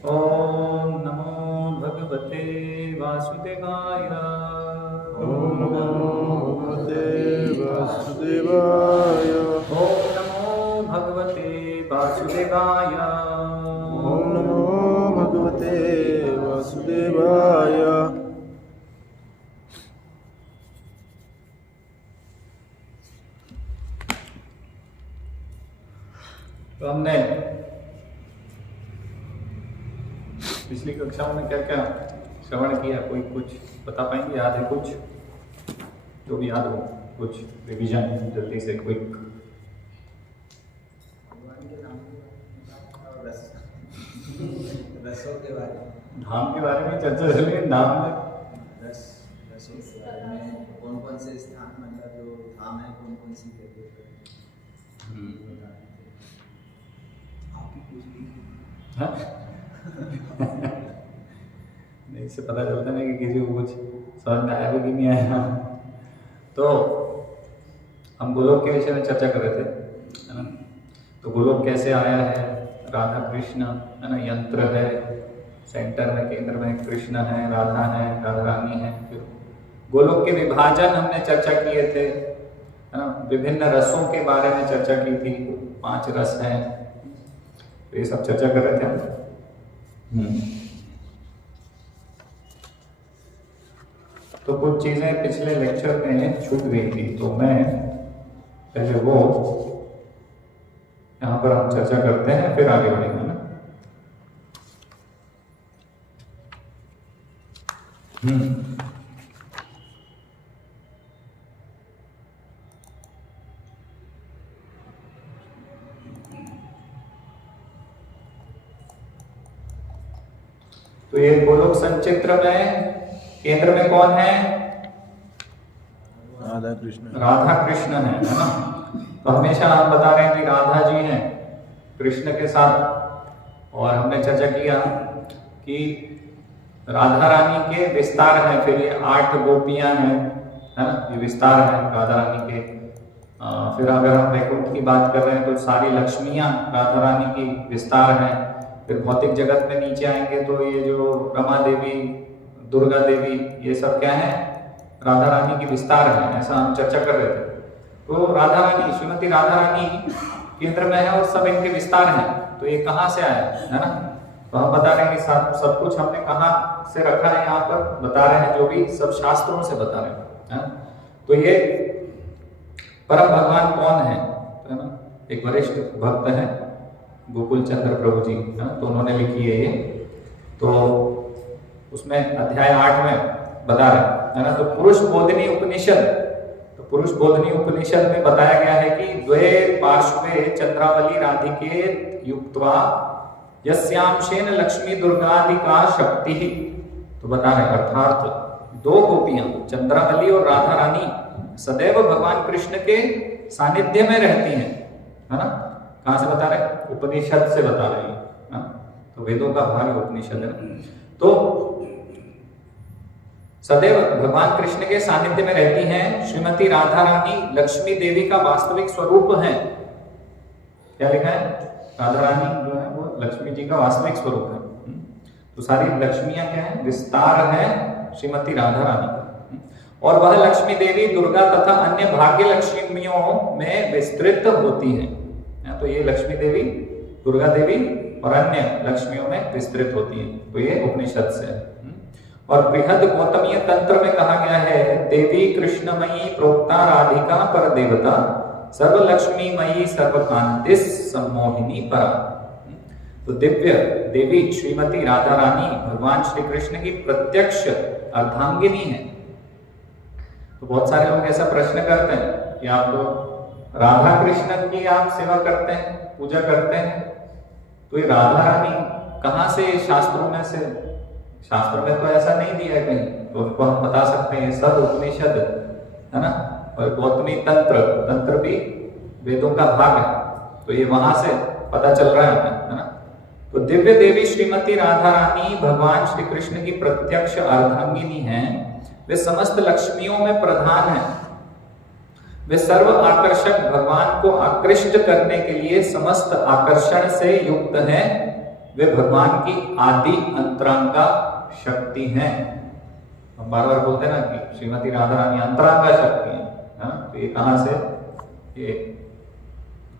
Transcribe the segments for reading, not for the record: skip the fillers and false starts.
ओम नमो भगवते वासुदेवाय। ओम नमो भगवते वासुदेवाय। ओम नमो भगवते वासुदेवाय। ओम नमो भगवते वासुदेवाय। तो हमने पिछली कक्षाओं में क्या क्या श्रवण किया, कोई कुछ बता पाएंगे? याद है कुछ? जो भी याद हो कुछ रिवीजन जल्दी से क्विक। रसों के बारे में, धाम के बारे में चर्चा चल रही है। धाम में रसों के बारे में कौन कौन से स्थान, मतलब जो धाम है कौन कौन सी जगह आपकी कुछ भी हाँ? नहीं, इससे पता चलता नहीं कि किसी को कुछ समझ में आया भी कि नहीं आया। तो हम गोलोक के विषय में चर्चा कर रहे थे, है ना? तो गोलोक कैसे आया है? राधा कृष्ण, है ना, यंत्र है, सेंटर में केंद्र में कृष्ण है, राधा है, राधा रानी है। फिर गोलोक के विभाजन हमने चर्चा किए थे, है ना? विभिन्न रसों के बारे में चर्चा की थी, 5 रस हैं, तो ये सब चर्चा कर रहे थे हम। तो कुछ चीजें पिछले लेक्चर में छूट गई थी, तो मैं पहले वो यहाँ पर हम चर्चा करते हैं, फिर आगे बढ़ेंगे ना। तो ये गोलोक संचित्र में केंद्र में कौन है? राधा कृष्ण। राधा कृष्ण है ना? तो हमेशा हम बता रहे हैं कि राधा जी हैं कृष्ण के साथ, और हमने चर्चा किया कि राधा रानी के विस्तार हैं, फिर ये 8 गोपियां हैं, है ना, ये विस्तार है राधा रानी के। फिर अगर हम वैकुंठ की बात कर रहे हैं तो सारी लक्ष्मियां राधा रानी की विस्तार हैं। फिर भौतिक जगत में नीचे आएंगे तो ये जो रमा देवी, दुर्गा देवी, ये सब क्या है? राधा रानी की विस्तार है, ऐसा हम चर्चा कर रहे थे। तो राधा रानी, श्रीमती राधा रानी केंद्र में है और सब इनके विस्तार हैं। तो ये कहाँ से आया है ना? तो हम बता रहे हैं कि सब कुछ हमने कहाँ से रखा है, यहाँ पर बता रहे हैं, जो भी सब शास्त्रों से बता रहे हैं। तो ये परम भगवान कौन है ना? एक वरिष्ठ भक्त है गोकुल चंद्र प्रभु जी, है ना? तो उन्होंने लिखी है ये, तो उसमें अध्याय 8 में बता रहे है ना। तो पुरुष बोधनी उपनिषद, तो पुरुष बोधनी उपनिषद में बताया गया है कि द्वे पार्श्वे चंद्रावली राधिके युक्त्वा यस्यांशेन लक्ष्मी दुर्गादिका शक्ति। तो बता रहे अर्थात 2 गोपियां चंद्रावली और राधा रानी सदैव भगवान कृष्ण के सानिध्य में रहती हैं, है ना? कहां से बता रहे? उपनिषद से बता रहे हैं। तो वेदों का भाग उपनिषद है। तो सदैव भगवान कृष्ण के सानिध्य में रहती हैं। श्रीमती राधा रानी लक्ष्मी देवी का वास्तविक स्वरूप है। क्या लिखा है? राधा रानी जो है वो लक्ष्मी जी का वास्तविक स्वरूप है। तो सारी लक्ष्मियां क्या है? विस्तार है श्रीमती राधा रानी का। और वह लक्ष्मी देवी दुर्गा तथा अन्य भाग्य लक्ष्मियों में विस्तृत होती है। तो ये लक्ष्मी देवी, दुर्गा देवी और अन्य लक्ष्मियों में विस्तृत होती है। तो ये उपनिषद से है। और बृहद गौतमीय तंत्र में कहा गया है, देवी कृष्णमयी प्रोक्ता राधिका पर देवता सर्व लक्ष्मीमयी सर्वकांतिस सम्मोहिनी परा। तो दिव्य देवी श्रीमती राधा रानी भगवान श्री कृष्ण की प्रत्यक्ष अर्धांगिनी है। तो बहुत सारे लोग ऐसा प्रश्न करते हैं कि आप राधा कृष्ण की आप सेवा करते हैं, पूजा करते हैं, तो ये राधा रानी कहाँ से शास्त्रों में से? शास्त्र में तो ऐसा नहीं दिया है कहीं, तो उनको हम बता सकते हैं सब उपनिषद, है ना? और गौतमी तंत्र भी वेदों का भाग है, तो ये वहां से पता चल रहा है हमें, है ना? तो दिव्य देवी श्रीमती राधा रानी भगवान श्री कृष्ण की प्रत्यक्ष अर्धांगिनी हैं। वे समस्त लक्ष्मियों में प्रधान हैं। वे सर्व आकर्षक, भगवान को आकृष्ट करने के लिए समस्त आकर्षण से युक्त हैं। वे भगवान की आदि अंतरंगा शक्ति हैं। हम बार बार बोलते हैं ना कि श्रीमती राधा रानी अंतरंगा शक्ति है। तो ये कहाँ से, ये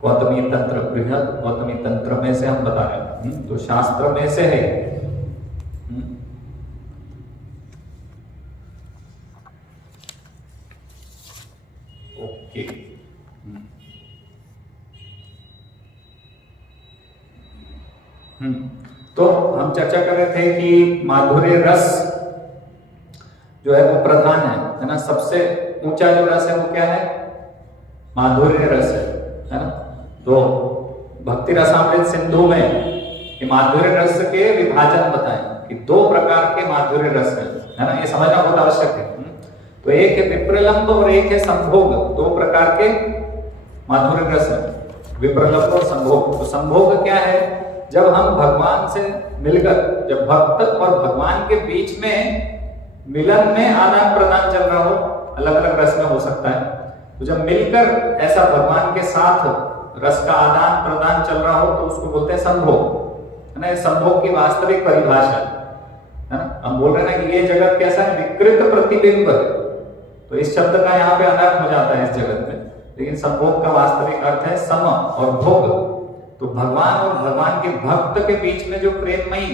गौतमी तंत्र, बृहद गौतमी तंत्र में से हम बता रहे हैं। तो शास्त्र में से है। ओके, तो हम चर्चा कर रहे थे कि माधुर्य रस जो है वो प्रधान है ना। सबसे ऊंचा जो रस है वो क्या है? माधुर्य रस है ना। तो भक्ति रसामृत सिंधु में ये माधुर्य रस के विभाजन बताएं कि 2 प्रकार के माधुर्य रस है ना। ये समझना बहुत आवश्यक है। तो एक है विप्रलंब और एक है संभोग। 2 प्रकार के माधुर्य रस है, विप्रलंब और संभोग। तो संभोग क्या है? जब हम भगवान से मिलकर, जब भक्त और भगवान के बीच में मिलन में आदान प्रदान चल रहा हो, अलग अलग रस में हो सकता है। तो जब मिलकर ऐसा भगवान के साथ रस का आदान प्रदान चल रहा हो तो उसको बोलते हैं संभोग, है ना। संभोग की वास्तविक परिभाषा है ना। हम बोल रहे हैं ना कि ये जगत कैसा है? विकृत प्रतिबिंब। तो इस शब्द का यहाँ पे अनर्थ हो जाता है इस जगत में, लेकिन संभोग का वास्तविक अर्थ है सम और भोग। तो भगवान और भगवान के भक्त के बीच में जो प्रेममयी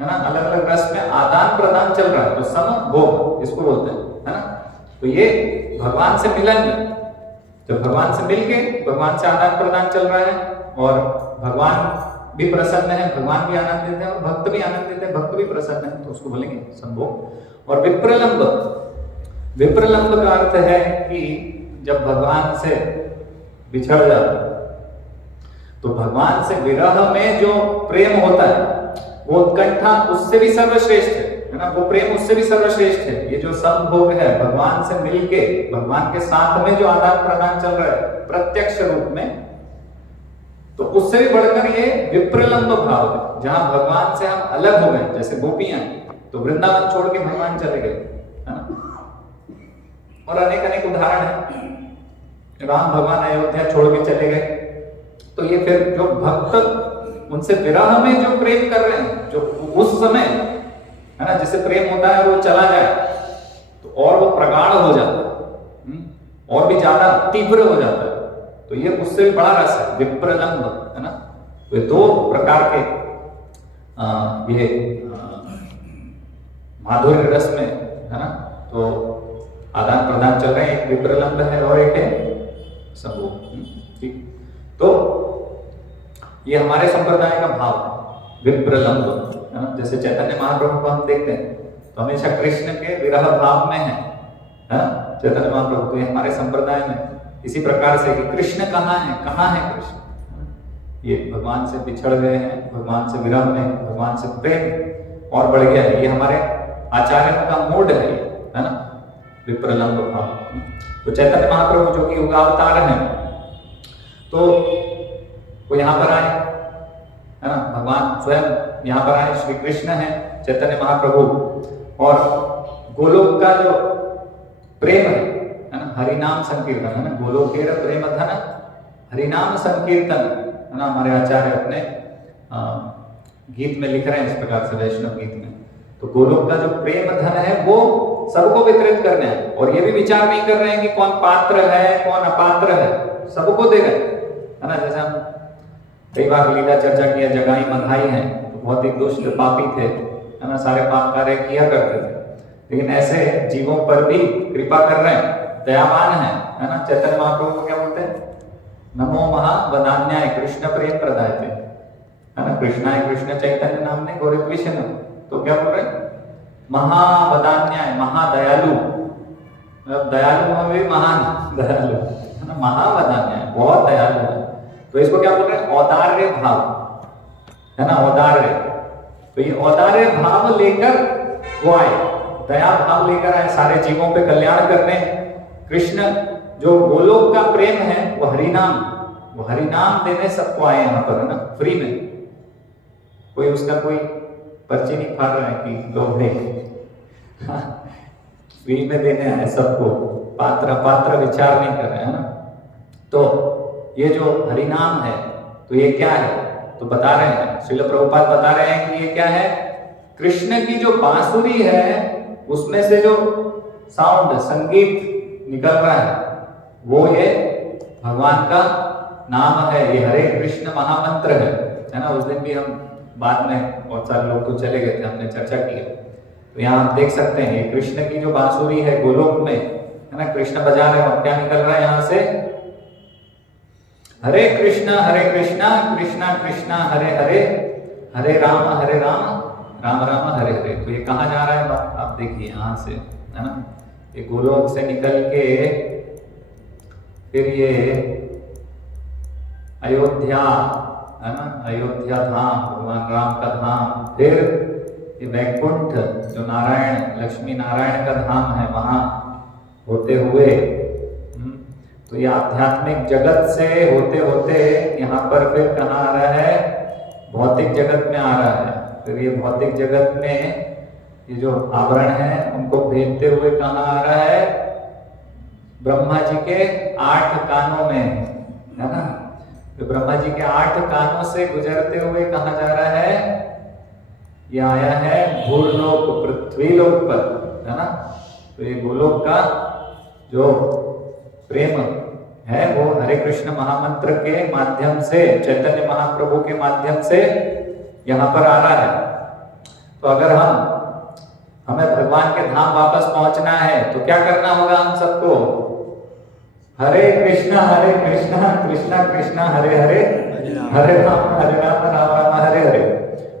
है ना, अलग अलग रस में आदान प्रदान चल रहा है, तो सम भोग इसको बोलते हैं, है ना। तो ये भगवान से मिलन, जब भगवान से मिलके भगवान से आदान प्रदान चल रहा है और भगवान भी प्रसन्न है, भगवान भी आनंदित है और भक्त भी आनंदित है, भक्त भी प्रसन्न है, तो उसको बोलेंगे संभोग। और विप्रलंब, विप्रलंब का अर्थ है कि जब भगवान से बिछड़ जाता, तो भगवान से विरह में जो प्रेम होता है वो उत्कंठा उससे भी सर्वश्रेष्ठ है ना। वो प्रेम उससे भी सर्वश्रेष्ठ है। ये जो संभोग है, भगवान से मिलके भगवान के साथ में जो आदान प्रदान चल रहा है प्रत्यक्ष रूप में, तो उससे भी बढ़कर ये विप्रलंब भाव है, जहां भगवान से हम अलग हो गए। जैसे गोपियां तो वृंदावन छोड़ के भगवान चले गए, है ना। और अनेक अनेक उदाहरण है। राम भगवान अयोध्या छोड़ के चले गए, तो ये फिर जो भक्त उनसे विरह में जो प्रेम कर रहे हैं, जो उस समय है ना जिससे प्रेम होता है, वो चला जाए तो और वो प्रगाढ़ हो जाता है, और भी ज्यादा तीव्र हो जाता है। तो ये उससे भी बड़ा रस है, विप्रलंब, है ना। तो ये 2 प्रकार के ये माधुर्य रस में, है ना, तो आदान प्रदान चल रहे हैं। एक विप्रलंब है और एक है संभोग। ठीक, तो ये हमारे संप्रदाय का भाव है, विप्रलंब, है ना। जैसे चैतन्य महाप्रभु को हम देखते हैं तो हमेशा कृष्ण के विरह भाव में है ना, चैतन्य महाप्रभु। तो ये हमारे संप्रदाय में इसी प्रकार से कि कृष्ण कहाँ है कृष्ण, ये भगवान से बिछड़ गए हैं, भगवान से विरह में, भगवान से प्रेम और बढ़ गया है। ये हमारे आचार्यों का मूड है ना, विप्रलंब भाव। तो चैतन्य महाप्रभु जो कि युगावतार हैं, तो वो यहाँ पर आए, है ना। भगवान स्वयं यहाँ पर आए, श्री कृष्ण है चैतन्य महाप्रभु। और गोलोक का जो प्रेम है ना, हरिनाम संकीर्तन, है ना। गोलोकेर प्रेम धन हरिनाम संकीर्तन, है ना। हमारे आचार्य अपने गीत में लिख रहे हैं इस प्रकार से, वैष्णव गीत में। तो गोलोक का जो प्रेम धन है वो सबको वितरित करना है, और ये भी विचार नहीं कर रहे हैं कि कौन पात्र है कौन अपात्र है, सबको दे रहे हैं, है ना। जैसे हम कई बार लीला चर्चा किया, जगाई मधाई है तो बहुत ही दुष्ट पापी थे, है ना, सारे पाप कार्य किया करते थे, लेकिन ऐसे जीवों पर भी कृपा कर रहे हैं, दयावान है ना। चैतन्य महाप्रभु को क्या बोलते हैं? नमो महावदान्याय कृष्ण प्रेम प्रदाय थे, है ना। कृष्णाय कृष्ण चैतन्य नामने गौरित विष्णु, तो क्या बोल रहे हैं? महावदान्याय, महादयालु, मतलब दयालु में भी महान दयालु, है ना। महावदान्याय, बहुत दयालु है। तो इसको क्या बोल रहे हैं? औदार्य भाव, है ना, औदार्य। तो ये औदार्य भाव लेकर वो आए, दया भाव लेकर आए सारे जीवों पे कल्याण करने। कृष्ण जो गोलोक का प्रेम है वो हरिनाम देने सबको आए यहाँ पर, है ना, फ्री में। कोई उसका कोई पर्ची नहीं फाड़ रहा है कि लो भाई फ्री में देने आए सबको, पात्र अपात्र विचार नहीं कर रहे हैं ना। तो ये जो हरिनाम है तो ये क्या है? तो बता रहे हैं, श्रील प्रभुपाद बता रहे हैं कि ये क्या है, कृष्ण की जो बांसुरी है उसमें से जो साउंड संगीत निकल रहा है वो ये भगवान का नाम है, ये हरे कृष्ण महामंत्र है ना। उस दिन भी हम बाद में बहुत सारे लोग तो चले गए थे, हमने चर्चा की है। तो यहाँ आप देख सकते हैं ये कृष्ण की जो बांसुरी है गोलोक में है ना, कृष्ण बजा रहे हैं और क्या निकल रहा है यहाँ से, हरे कृष्णा कृष्णा कृष्णा हरे हरे, हरे राम राम राम हरे हरे। तो ये कहाँ जा रहा है आप देखिए यहाँ से है ना, ये गोलोक से निकल के फिर ये अयोध्या है ना, अयोध्या धाम भगवान राम का धाम, फिर ये वैकुंठ जो नारायण लक्ष्मी नारायण का धाम है वहां होते हुए तो ये आध्यात्मिक जगत से होते होते यहाँ पर फिर कहाँ आ रहा है, भौतिक जगत में आ रहा है। फिर ये भौतिक जगत में ये जो आवरण है उनको भेजते हुए कहाँ आ रहा है, ब्रह्मा जी के 8 कानों में है ना। तो ब्रह्मा जी के 8 कानों से गुजरते हुए कहाँ जा रहा है, ये आया है भूलोक पृथ्वीलोक पर है ना। तो ये गोलोक का जो प्रेम है वो हरे कृष्ण महामंत्र के माध्यम से, चैतन्य महाप्रभु के माध्यम से यहाँ पर आ रहा है। तो अगर हमें भगवान के धाम वापस पहुंचना है तो क्या करना होगा हम सबको, हरे कृष्णा कृष्णा कृष्णा हरे हरे, हरे राम राम राम हरे हरे।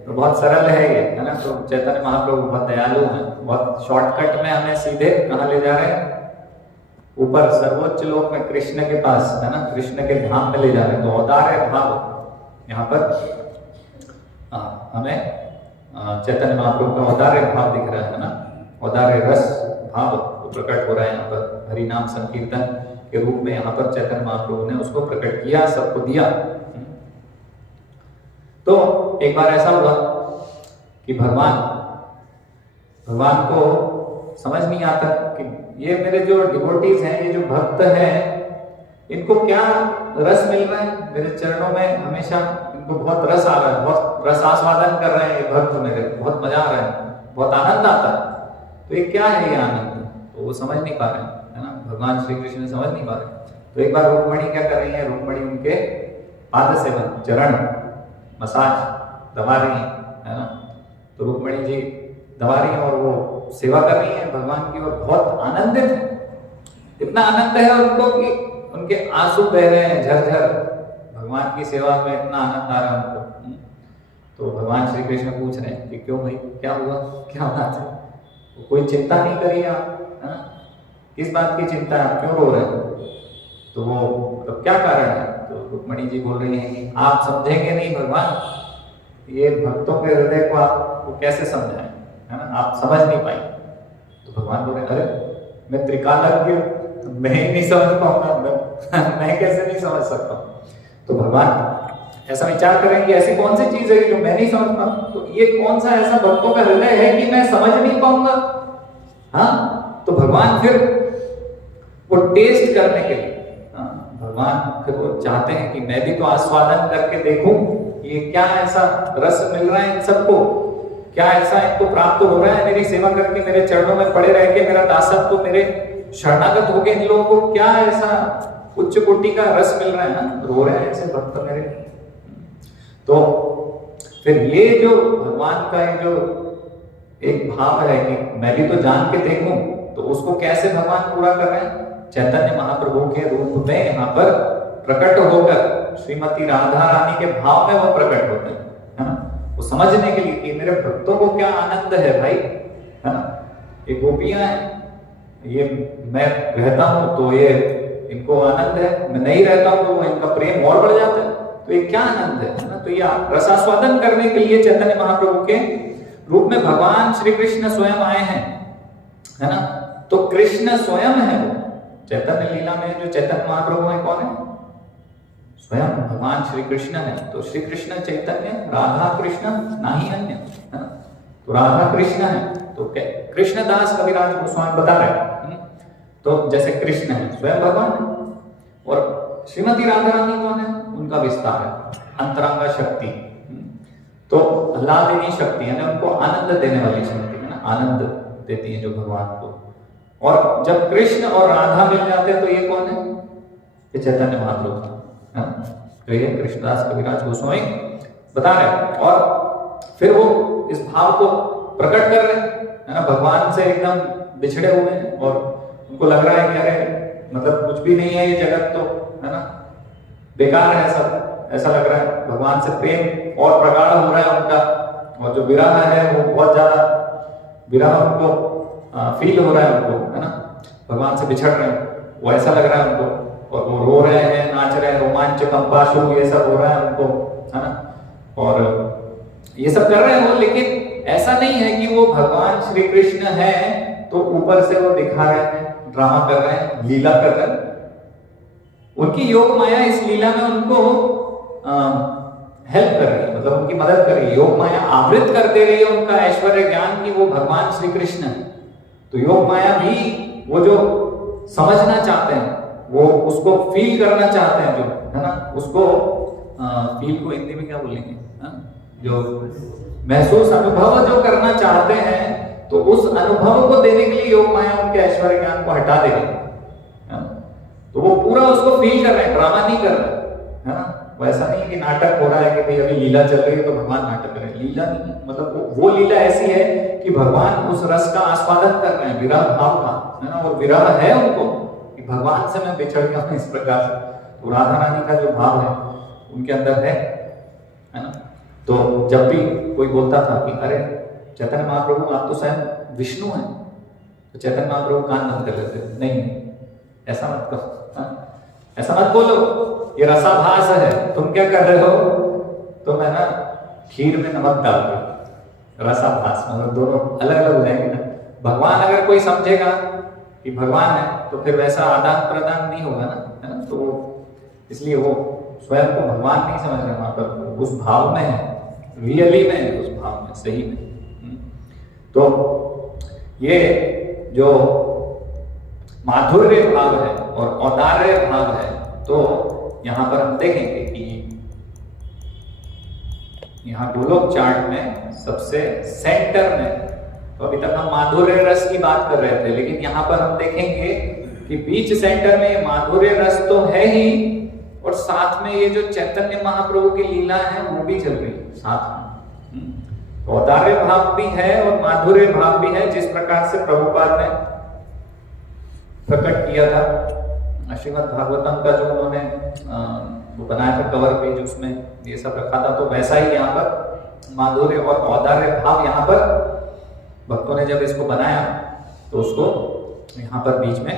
तो बहुत सरल है ये है ना। तो चैतन्य महाप्रभु बहुत दयालु हैं, बहुत शॉर्टकट में हमें सीधे कहाँ ले जा रहे हैं, ऊपर सर्वोच्च लोक में कृष्ण के पास है ना, कृष्ण के धाम में ले जा रहे हैं। तो औदार्य भाव यहाँ पर हमें चैतन्य महाप्रभु का औदार्य भाव दिख रहा है ना, औदार्य रस भाव प्रकट हो रहा है यहाँ पर। हरि नाम संकीर्तन के रूप में यहाँ पर चैतन्य महाप्रभु ने उसको प्रकट किया, सबको दिया। तो एक बार ऐसा हुआ कि भगवान को समझ नहीं आता कि ये मेरे जो डिवोटीज हैं, ये जो भक्त हैं, इनको क्या रस मिल रहा है मेरे चरणों में, हमेशा इनको बहुत रस आ रहा है, बहुत रस आस्वादन कर रहे हैं ये भक्त मेरे, बहुत मजा आ रहा है, बहुत आनंद आता है। तो ये क्या है ये आनंद, तो वो समझ नहीं पा रहे है ना, भगवान श्री कृष्ण समझ नहीं पा रहे। तो एक बार रुक्मणी क्या कर रही है, रुक्मणी उनके पाद सेवन चरण मसाज दबा रही है ना। तो रुक्मणी जी दबा रही है और वो सेवा कर रही है भगवान की, और बहुत आनंदित है, इतना आनंद है उनको कि उनके आंसू बह रहे हैं झरझर, भगवान की सेवा में इतना आनंद आ रहा है उनको। तो भगवान श्री कृष्ण पूछ रहे हैं कि क्यों भाई, क्या हुआ, क्या बात है, तो कोई चिंता नहीं करिए आप है ना, किस बात की चिंता है, आप क्यों रो रहे हैं। तो वो मतलब क्या कारण है, तो रुक्मणी जी बोल रही है कि आप समझेंगे नहीं भगवान, ये भक्तों के हृदय को आपको कैसे समझाएं है ना, आप समझ नहीं पाएंगे। तो भगवान बोले अरे मैं त्रिकालज्ञ, मैं ही नहीं समझ पाऊंगा, मैं कैसे नहीं समझ सकता। तो भगवान ऐसा विचार करें कि ऐसी कौन सी चीज है जो मैं नहीं समझ पाऊंगा, तो ये कौन सा ऐसा भक्तों का हृदय है कि मैं समझ नहीं पाऊंगा। हाँ, तो भगवान फिर वो टेस्ट करने के लिए, भगवान फिर वो चाहते हैं कि मैं भी तो आस्वादन करके देखूं ये क्या ऐसा रस मिल रहा है इन सबको, क्या ऐसा इनको प्राप्त हो रहा है मेरी सेवा करके, मेरे चरणों में पड़े रह के, मेरा दासत्व तो मेरे शरणागत हो गए इन लोगों को, क्या ऐसा उच्च कोटि का रस मिल रहा है ना, रो रहे हैं ऐसे भक्त मेरे। तो फिर ये जो भगवान का ये जो एक भाव है कि मैं भी तो जान के देखूं, तो उसको कैसे भगवान पूरा कर रहे हैं, चैतन्य महाप्रभु के रूप में यहाँ पर प्रकट होकर श्रीमती राधा रानी के भाव में वो प्रकट होते हैं है ना, वो समझने के लिए कि मेरे भक्तों को क्या आनंद है भाई है ना। ये गोपियां हैं, ये मैं रहता हूं तो ये इनको आनंद है, मैं नहीं रहता हूं तो वो इनका प्रेम और बढ़ जाता है, तो ये क्या आनंद है ना। तो ये रसास्वादन करने के लिए चैतन्य महाप्रभु के रूप में भगवान श्री कृष्ण स्वयं आए हैं है ना। तो कृष्ण स्वयं है वो, चैतन्य लीला में जो चैतन्य महाप्रभु है कौन है, स्वयं भगवान श्री कृष्ण है। तो श्री कृष्ण चैतन्य, राधा कृष्ण नाही अन्य है ना। तो राधा कृष्ण है, तो कृष्णदास कविराज गोस्वामी बता रहे हैं। तो जैसे कृष्ण है स्वयं भगवान है, और श्रीमती राधा रानी कौन है, उनका विस्तार है, अंतरंगा शक्ति तो आह्लादिनी शक्ति है ना, उनको आनंद देने वाली शक्ति है ना, आनंद देती है जो भगवान को। और जब कृष्ण और राधा मिल जाते हैं तो ये कौन है? ये चैतन्य महाप्रभु है ना, तो ये कृष्णदास कविराज गोस्वामी बता रहे हैं। और फिर वो इस भाव को प्रकट कर रहे हैं ना, भगवान से एकदम बिछड़े हुए हैं और उनको लग रहा है कि अरे मतलब कुछ भी नहीं है ये जगत, तो है ना, बेकार है सब, ऐसा लग रहा है। भगवान से प्रेम और प्रगाढ़ हो रहा है उनका, और जो विरह है वो बहुत ज्यादा विरह उनको फील हो रहा है उनको, है ना, भगवान से बिछड़ रहे हैं, वो ऐसा लग रहा है उनको, और वो रो रहे हैं, नाच रहे हैं, रोमांच कंपाशु ये सब हो रहा है उनको, है ना, और ये सब कर रहे हैं वो। लेकिन ऐसा नहीं है कि वो भगवान श्री कृष्ण है तो ऊपर से वो दिखा रहे हैं, ड्रामा कर रहे हैं, लीला कर रहे हैं। उनकी योग माया इस लीला में उनको हेल्प कर रही है, मतलब उनकी मदद कर रही है। योग माया आवृत कर दे रही है उनका ऐश्वर्य ज्ञान की वो भगवान श्री कृष्ण है। तो योग माया भी वो जो समझना चाहते हैं, वो उसको फील करना चाहते हैं, जो है ना, उसको फील को हिंदी में क्या बोलेंगे, जो महसूस अनुभव जो करना चाहते हैं, तो उस अनुभव को देने के लिए योग माया उनके ऐश्वर्य ज्ञान को हटा दे रही है। तो वो पूरा उसको फील कर रहे हैं, ड्रामा नहीं कर रहे, है ना। वो ऐसा नहीं कि नाटक हो रहा है कि भाई अभी लीला चल रही है तो भगवान नाटक कर रहे हैं, लीला नहीं, मतलब वो लीला ऐसी है कि भगवान उस रस का आस्वादन कर रहे हैं, विरह भाव का, है ना, और विरह है उनको कि भगवान से मैं बिछड़ गया हूं इस प्रकार से। तो राधा रानी का जो भाव है उनके अंदर है ना। तो जब भी कोई बोलता था कि अरे चैतन्य महाप्रभु आप तो स्वयं विष्णु हैं, तो चैतन्य महाप्रभु कान बंद कर लेते, नहीं ऐसा मत करो, ऐसा मत बोलो, ये रसाभास है, तुम क्या कर रहे हो, तो मैं ना खीर में नमक डाल दूं, रसाभास, मतलब दोनों अलग अलग हो जाएंगे ना। भगवान अगर कोई समझेगा कि भगवान है तो फिर वैसा आदान प्रदान नहीं होगा ना, है ना। तो इसलिए वो स्वयं को भगवान नहीं समझ रहे, वहां पर उस भाव में है, रियली में है, उस भाव में, सही में। तो ये जो माधुर्य भाव है और औदार्य भाव है, तो यहां पर हम देखेंगे कि यहां गोलोक चार्ट में सबसे सेंटर में, तो अभी तक हम माधुर्य रस की बात कर रहे थे, लेकिन यहां पर हम देखेंगे कि बीच सेंटर में माधुर्य रस तो है ही, और साथ में ये जो चैतन्य महाप्रभु की लीला है वो भी चल रही है साथ में। तो औदार्य भाव भी है और माधुर्य भाव भी है, जिस प्रकार से प्रभुपाद ने प्रकट किया था श्रीमद् भागवतम का, जो उन्होंने वो बनाया था कवर पेज, उसमें ये सब रखा था। तो वैसा ही यहाँ पर माधुर्य और औदार्य भाव यहाँ पर भक्तों ने जब इसको बनाया तो उसको यहाँ पर बीच में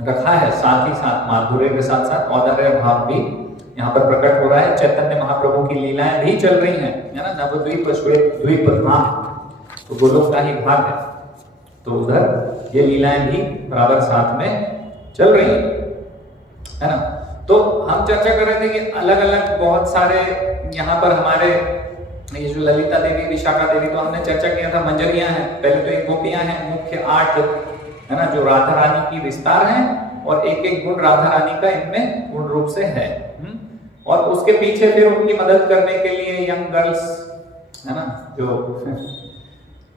रखा है, साथ ही साथ माधुर्य के साथ साथ औदार्य भाव भी यहाँ पर प्रकट हो रहा है। चैतन्य महाप्रभु की लीलाएं भी चल रही हैं, है ना, नवद्वीप श्वेत द्वीप धाम, तो गोलोक का ही भाग है, तो उधर ये लीलाएं भी बराबर साथ में चल रही है ना। तो हम चर्चा कर रहे थे कि अलग अलग बहुत सारे यहाँ पर हमारे ये जो ललिता देवी, विशाखा देवी, तो हमने चर्चा किया था मंजरियां हैं, पहले तो एक गोपियां हैं, मुख्य 8 है ना, जो राधा रानी की विस्तार है, और एक एक गुण राधा रानी का इनमें गुण रूप से है। और उसके पीछे फिर उनकी मदद करने के लिए यंग गर्ल्स, है ना, जो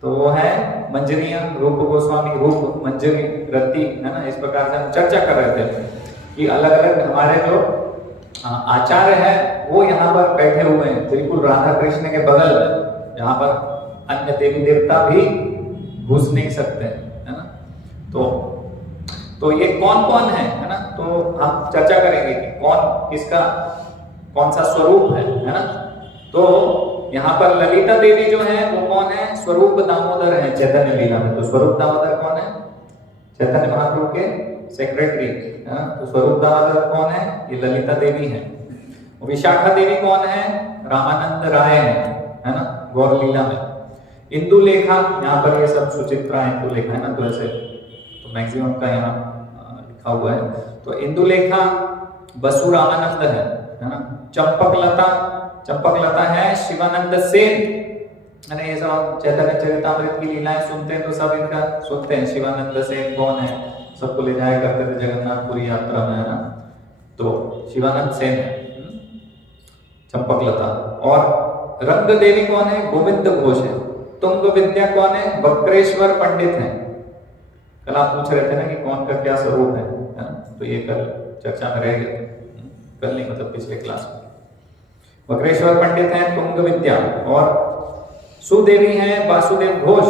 तो वो है मंजरियां, रूप गोस्वामी, रूप मंजरी रति, है ना। इस प्रकार से हम चर्चा कर रहे थे कि अलग अलग हमारे जो आचार्य है वो यहाँ पर बैठे हुए हैं बिल्कुल राधा कृष्ण के बगल में, जहाँ पर अन्य देवी देवता भी घुस नहीं सकते, है ना। तो ये कौन कौन है ना, तो हम चर्चा करेंगे कि कौन किसका कौन सा स्वरूप है ना। तो यहाँ पर ललिता देवी जो है वो कौन है, स्वरूप दामोदर है चैतन्य लीला में। तो स्वरूप दामोदर कौन है, चैतन्य महाप्रभु के सेक्रेटरी, है ना। तो स्वरूप दामोदर कौन है, ये ललिता देवी है। विशाखा देवी कौन है, रामानंद राय है ना, गौर लीला में। इंदुलेखा, यहाँ पर ये सब सुचित्रा इंदुलेखा है ना, तो ऐसे तो मैक्सिमम का यहाँ लिखा हुआ है। तो इंदुलेखा बसु रामानंद है ना। चंपकलता है शिवानंद सेन, मैंने ये सब चैतन्य चरितामृत की लीलाएं सुनते हैं तो सब इनका सुनते हैं। शिवानंद सेन कौन है, सबको ले जाया करते थे जगन्नाथपुरी यात्रा में, है ना। तो शिवानंद सेन है, चंपकलता। और रंग देवी कौन है? गोविंद घोष है। तुंग विद्या कौन है? वक्रेश्वर पंडित है। कल आप पूछ रहे थे ना कि कौन का क्या स्वरूप है ना? तो ये कल चर्चा में रह गया, कल नहीं मतलब पिछले क्लास में। वक्रेश्वर पंडित हैं, तुंग विद्या, और सुदेवी हैं वासुदेव घोष,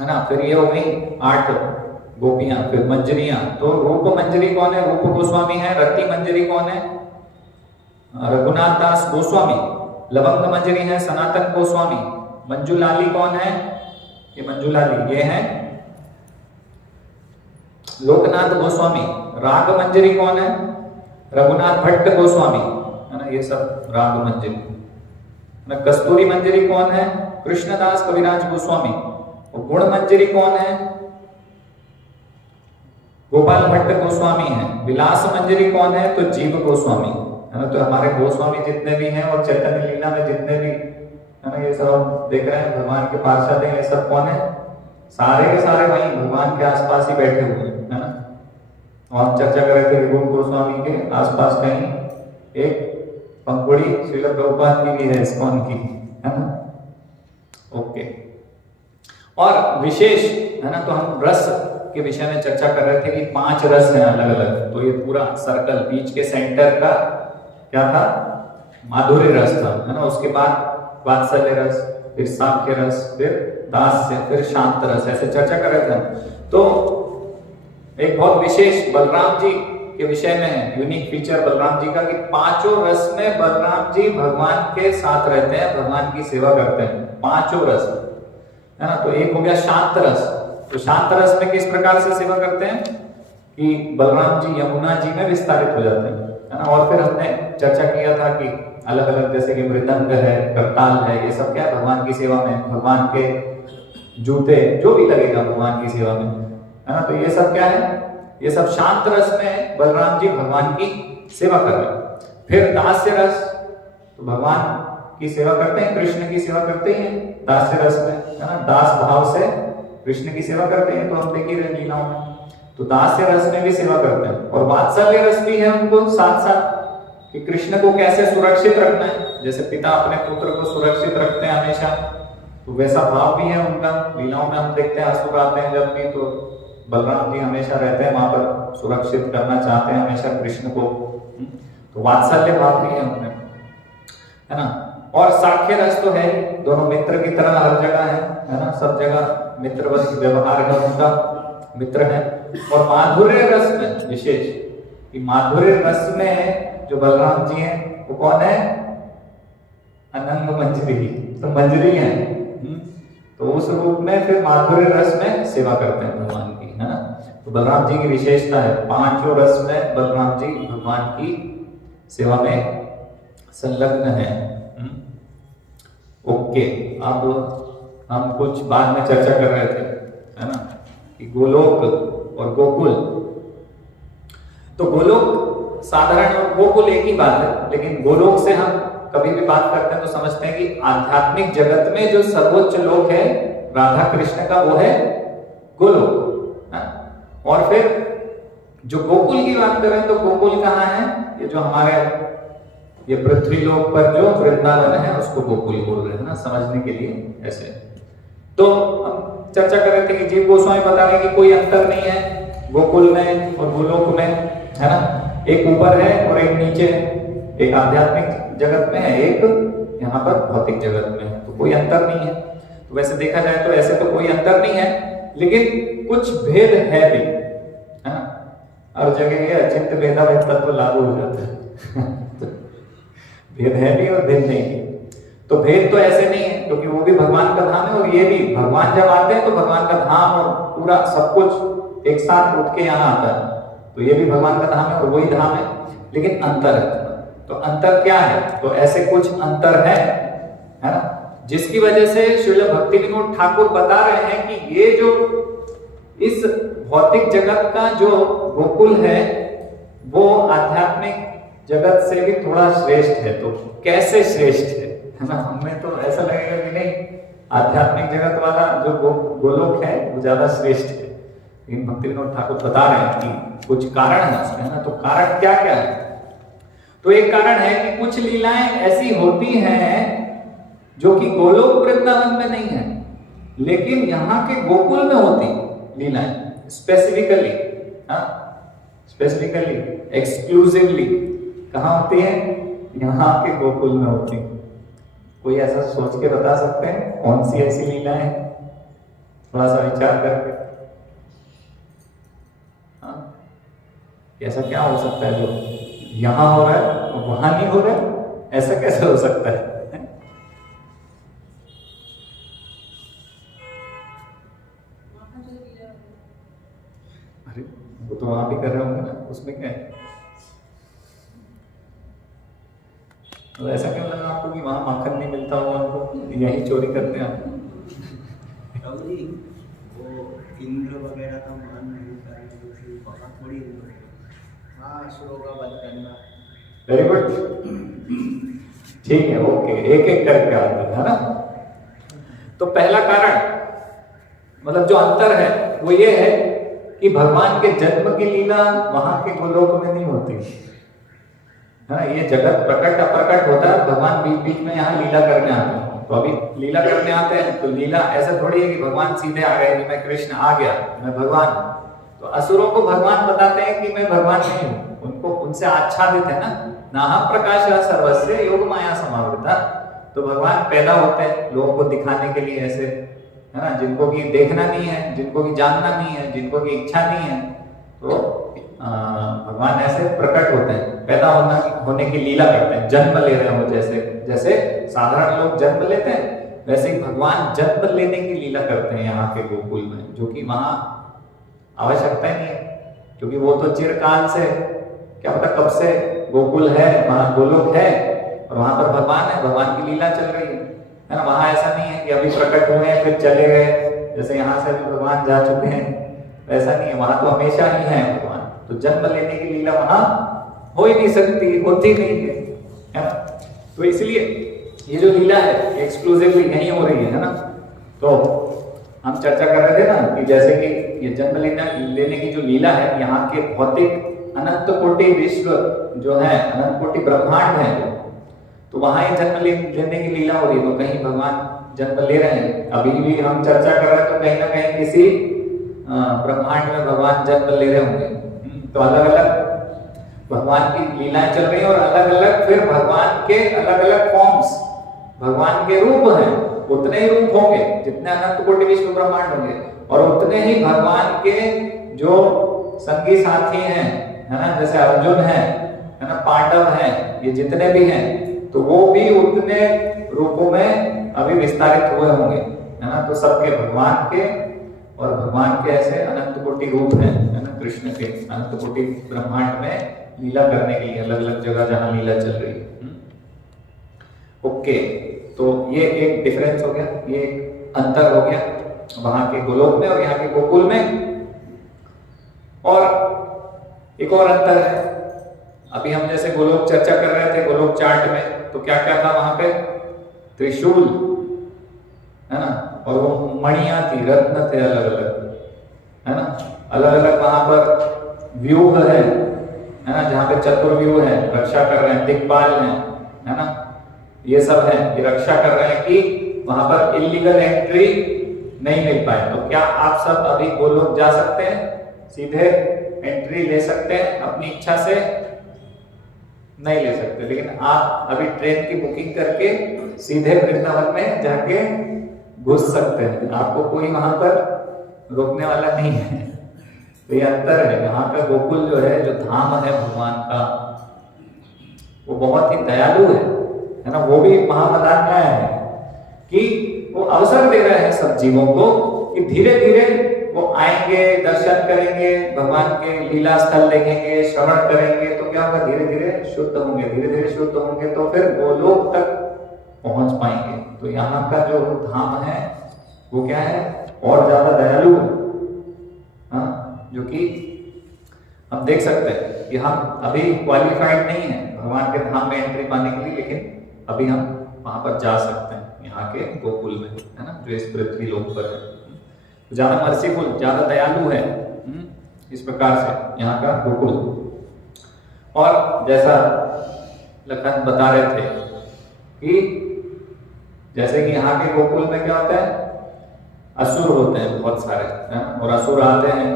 है ना। फिर ये हो गई 8 गोपियां। फिर मंजरियां, तो रूप मंजरी कौन है? रूप गोस्वामी है। रति मंजरी कौन है? रघुनाथ दास गोस्वामी। लवंग मंजरी है सनातन गोस्वामी। मंजुलाली कौन है? ये मंजुलाली ये है लोकनाथ गोस्वामी। राग मंजरी कौन है? रघुनाथ भट्ट गोस्वामी, है ना। ये सब राग मंजरी। कस्तूरी मंजरी कौन है? कृष्णदास कविराज गोस्वामी। और गुण मंजरी कौन है? गोपाल भट्ट गोस्वामी है। विलास मंजरी कौन है? तो जीव गोस्वामी, है ना। तो हमारे गोस्वामी जितने भी हैं और चैतन्य लीला में जितने भी, है ना, ये सब हम देख रहे हैं भगवान के पार्षद हैं, ये सब कौन है? सारे के सारे वहीं भगवान के आसपास ही बैठे हुए हैं, है ना। और हम चर्चा कर रहे थे रूप गोस्वामी के आसपास कहीं एक पंखुड़ी श्रील प्रभुपाद की भी है, इस्कॉन की, है ना। ओके, और विशेष, है ना, तो हम रस के विषय में चर्चा कर रहे थे कि 5 रस हैं अलग अलग। तो ये पूरा सर्कल बीच के सेंटर का क्या था? माधुर्य रस था, है ना। उसके बाद वात्सल्य रस, फिर साख्य रस, फिर दास्य, फिर शांत रस, ऐसे चर्चा कर रहे थे। तो एक बहुत विशेष बलराम जी के विषय में है, यूनिक फीचर बलराम जी का कि 5 रस में बलराम जी भगवान के साथ रहते हैं, भगवान की सेवा करते हैं 5 रस, है ना। तो एक हो गया शांत रस। तो शांत रस में किस प्रकार से सेवा करते हैं कि बलराम जी यमुना जी में विस्तारित हो जाते हैं, है ना। और फिर हमने चर्चा किया था कि अलग अलग जैसे कि मृदंग है, करताल है, ये सब क्या है? भगवान की सेवा में, भगवान के जूते जो भी लगेगा भगवान की सेवा में, है ना। तो ये सब क्या है? ये सब शांत रस में बलराम जी भगवान की सेवा कर रहे हैं। फिर दास्य रस, तो भगवान की सेवा करते हैं, कृष्ण की सेवा करते हैं दास्य रस में, है ना। दास भाव से कृष्ण की सेवा करते हैं, तो हम देख ही रहे लीलाओं में। तो दास्य रस में भी सेवा करते हैं। और वात्सल्य रस भी है उनको साथ साथ कि कृष्ण को कैसे सुरक्षित रखना है, जैसे पिता अपने पुत्र को सुरक्षित रखते हैं हमेशा, तो वैसा भाव भी है उनका। लीलाओं में हम देखते हैं असुर आते हैं जब भी, तो बलराम जी हमेशा रहते हैं वहां पर, सुरक्षित करना चाहते हैं हमेशा कृष्ण को। तो वात्सल्य भाव भी है उनमें, है ना। और साख्य रस तो है, दोनों मित्र की तरह हर जगह है ना, सब जगह मित्रवत व्यवहार है उनका, मित्र है। और माधुर्य रस में विशेष कि माधुर्य रस में जो बलराम जी हैं वो कौन है? अनंग मंजरी, तो मंजरी है। तो उस रूप में फिर माधुर्य रस में सेवा करते हैं भगवान की, है ना। तो बलराम जी की विशेषता है 5 रस में बलराम जी भगवान की सेवा में संलग्न है। ओके, अब हम कुछ बाद में चर्चा कर रहे थे, है ना, कि गोलोक और गोकुल। तो गोलोक साधारण और गोकुल एक ही बात है, लेकिन गोलोक से हम कभी भी बात करते हैं तो समझते हैं कि आध्यात्मिक जगत में जो सर्वोच्च लोक है राधा कृष्ण का, वो है गोलोक, है। और फिर जो गोकुल की बात करें तो गोकुल कहाँ है? ये जो हमारे ये पृथ्वी लोक पर जो वृंदावन है उसको गोकुल बोल रहे हैं ना, समझने के लिए ऐसे। तो हम चर्चा कर रहे थे कि जीव गोस्वामी बता रहे हैं कि कोई अंतर नहीं है गोकुल में और गोलोक में, है ना। एक ऊपर है और एक नीचे, एक आध्यात्मिक जगत में है, एक यहाँ पर भौतिक जगत में है, तो कोई अंतर नहीं है। तो वैसे देखा जाए तो ऐसे तो कोई अंतर नहीं है, लेकिन कुछ भेद है भी, है ना। हर जगह ये अचिंत्य भेदाभेद तत्व लागू हो जाता है भेद है भी और भेद नहीं है। तो भेद तो ऐसे नहीं है क्योंकि वो भी भगवान का धाम है, और ये भी भगवान जब आते हैं तो भगवान का धाम और पूरा सब कुछ एक साथ उठ के यहाँ आता है, तो ये भी भगवान का धाम है और वही धाम है, लेकिन अंतर है। तो अंतर क्या है? तो ऐसे कुछ अंतर है ना, जिसकी वजह से श्रील भक्ति विनोद ठाकुर बता रहे हैं कि ये जो इस भौतिक जगत का जो गोकुल है वो आध्यात्मिक जगत से भी थोड़ा श्रेष्ठ है। तो कैसे श्रेष्ठ है ना, हमें तो ऐसा लगेगा कि नहीं, आध्यात्मिक जगत वाला जो गोलोक है वो ज्यादा श्रेष्ठ है, लेकिन भक्ति विनोद ठाकुर बता रहे हैं कि कुछ कारण है उसमें, है ना। तो कारण क्या क्या है? तो एक कारण है कि कुछ लीलाएं ऐसी होती हैं जो कि गोलोक वृंदावन में नहीं है, लेकिन यहाँ के गोकुल में होती लीलाएं स्पेसिफिकली, स्पेसिफिकली एक्सक्लूसिवली कहाँ होती है? यहाँ के गोकुल में होती। कोई ऐसा सोच के बता सकते हैं कौन सी ऐसी लीलाएं हैं? थोड़ा सा विचार करके। ऐसा क्या हो सकता है जो यहाँ हो रहा है और वहां नहीं हो रहा है? ऐसा कैसे हो सकता है? अरे वो तो वहां भी कर रहे होंगे ना, उसमें क्या है? तो ऐसा क्यों लगा आपको कि वहां माखन नहीं मिलता होगा उनको, यही चोरी करते हैं आप? प्रभु जी, वो इंद्र वगैरह का मान नहीं करेंगे, वहाँ थोड़ी इंद्र। हाँ, असुरों का वध करना। वेरी गुड, ठीक है, ओके, एक एक करके आते हैं ना। तो पहला कारण मतलब जो अंतर है वो ये है कि भगवान के जन्म की लीला वहां के गोलोक में नहीं होती है ना। ये जगत प्रकट अप्रकट होता है, भगवान बीच बीच में यहाँ लीला करने आते हैं। तो अभी लीला करने आते हैं तो लीला ऐसा थोड़ी है कि भगवान सीधे आ गए कि मैं कृष्ण आ गया, मैं भगवान। तो असुरों को भगवान बताते हैं कि मैं भगवान नहीं हूँ, उनको उनसे आच्छादित है ना, नाहं प्रकाश सर्वस्य योग माया समावृता। तो भगवान पैदा होते हैं लोगों को दिखाने के लिए ऐसे, है ना, जिनको की देखना नहीं है, जिनको की जानना नहीं है, जिनको की इच्छा नहीं है, तो भगवान ऐसे प्रकट होते हैं, पैदा होने की लीला करते हैं, जन्म ले रहे हो। जैसे जैसे साधारण लोग जन्म लेते हैं, वैसे ही भगवान जन्म लेने की लीला करते हैं यहाँ के गोकुल में, जो कि वहां आवश्यकता ही नहीं है, क्योंकि वो तो चिरकाल से, क्या पता कब से गोकुल है, वहां गोलोक है और वहां पर भगवान है, भगवान की लीला चल रही है ना। वहां ऐसा नहीं है कि अभी प्रकट हुए हैं फिर चले गए, जैसे यहाँ से भी भगवान जा चुके हैं, ऐसा नहीं है। वहां तो हमेशा ही है भगवान। तो जन्म लेने की लीला वहां हो ही नहीं सकती, होती नहीं है ना। तो इसलिए ये जो लीला है एक्सक्लूसिवली यहीं हो रही है ना। तो हम चर्चा कर रहे थे ना कि जैसे कि ये जन्म लेने की जो लीला है, यहाँ के भौतिक अनंत कोटि विश्व जो है, अनंत कोटि ब्रह्मांड है, तो वहां ये जन्म लेने की लीला हो रही है। तो कहीं भगवान जन्म ले रहे हैं, अभी भी हम चर्चा कर रहे हैं, तो कहीं ना कहीं किसी ब्रह्मांड में भगवान जन्म ले रहे होंगे। तो अलग अलग भगवान की लीलाएं चल रही हैं और अलग अलग फिर भगवान के अलग अलग फॉर्म्स, भगवान के रूप हैं, उतने ही रूप होंगे जितने अनंत कोटि विश्व ब्रह्मांड होंगे, और उतने ही भगवान के जो संगी साथी हैं, है ना, जैसे अर्जुन है ना, पांडव हैं, ये जितने भी हैं, तो वो भी उतने रूपों में अभी विस्तारित हुए होंगे, है ना। तो सबके भगवान के और भगवान के ऐसे अनंत कोटि रूप हैं, है ना, कृष्ण के अनंत कोटि ब्रह्मांड में लीला करने के लिए अलग अलग जगह जहां लीला चल रही है। ओके, तो ये एक डिफरेंस हो गया, ये एक अंतर हो गया वहां के गोलोक में और यहाँ के गोकुल में। और एक और अंतर है, अभी हम जैसे गोलोक चर्चा कर रहे थे गोलोक चार्ट में, तो क्या क्या था वहां पे? त्रिशूल, है ना, और वो मणियां थी, रत्न थे अलग अलग, है ना, अलग अलग वहां पर व्यूह है ना, जहाँ पे चतुर्व्यूह है, रक्षा कर रहे हैं, दिक्पाल है ना, ये सब है, ये रक्षा कर रहे हैं कि वहां पर इलीगल एंट्री नहीं मिल पाए। तो क्या आप सब अभी गोलोक जा सकते हैं, सीधे एंट्री ले सकते हैं अपनी इच्छा से? नहीं ले सकते, लेकिन आप अभी ट्रेन की बुकिंग करके सीधे वृंदावन में जाके घुस सकते हैं, आपको कोई वहां पर रोकने वाला नहीं है। तो ये अंतर है, यहाँ का गोकुल जो है, जो धाम है भगवान का, वो बहुत ही दयालु है ना। वो भी महाप्रदान में आया है कि वो अवसर दे रहे हैं सब जीवों को कि धीरे धीरे वो आएंगे, दर्शन करेंगे, भगवान के लीला स्थल देखेंगे, श्रवण करेंगे, तो क्या होगा, धीरे धीरे शुद्ध होंगे, धीरे धीरे शुद्ध होंगे, तो फिर गोलोक तक पहुंच पाएंगे। तो यहाँ का जो धाम है वो क्या है, और ज्यादा दयालु है, जो कि हम देख सकते हैं कि हम अभी क्वालिफाइड नहीं है भगवान के धाम में एंट्री पाने के लिए, लेकिन अभी हम वहां पर जा सकते हैं यहाँ के गोकुल में, है ना, जो इस पृथ्वी लोक पर है। तो ज्यादा मर्सीफुल, ज्यादा दयालु है इस प्रकार से यहाँ का गोकुल। और जैसा लखन बता रहे थे कि जैसे कि यहाँ के गोकुल में क्या होता है, असुर होते हैं बहुत सारे, है ना? और असुर आते हैं,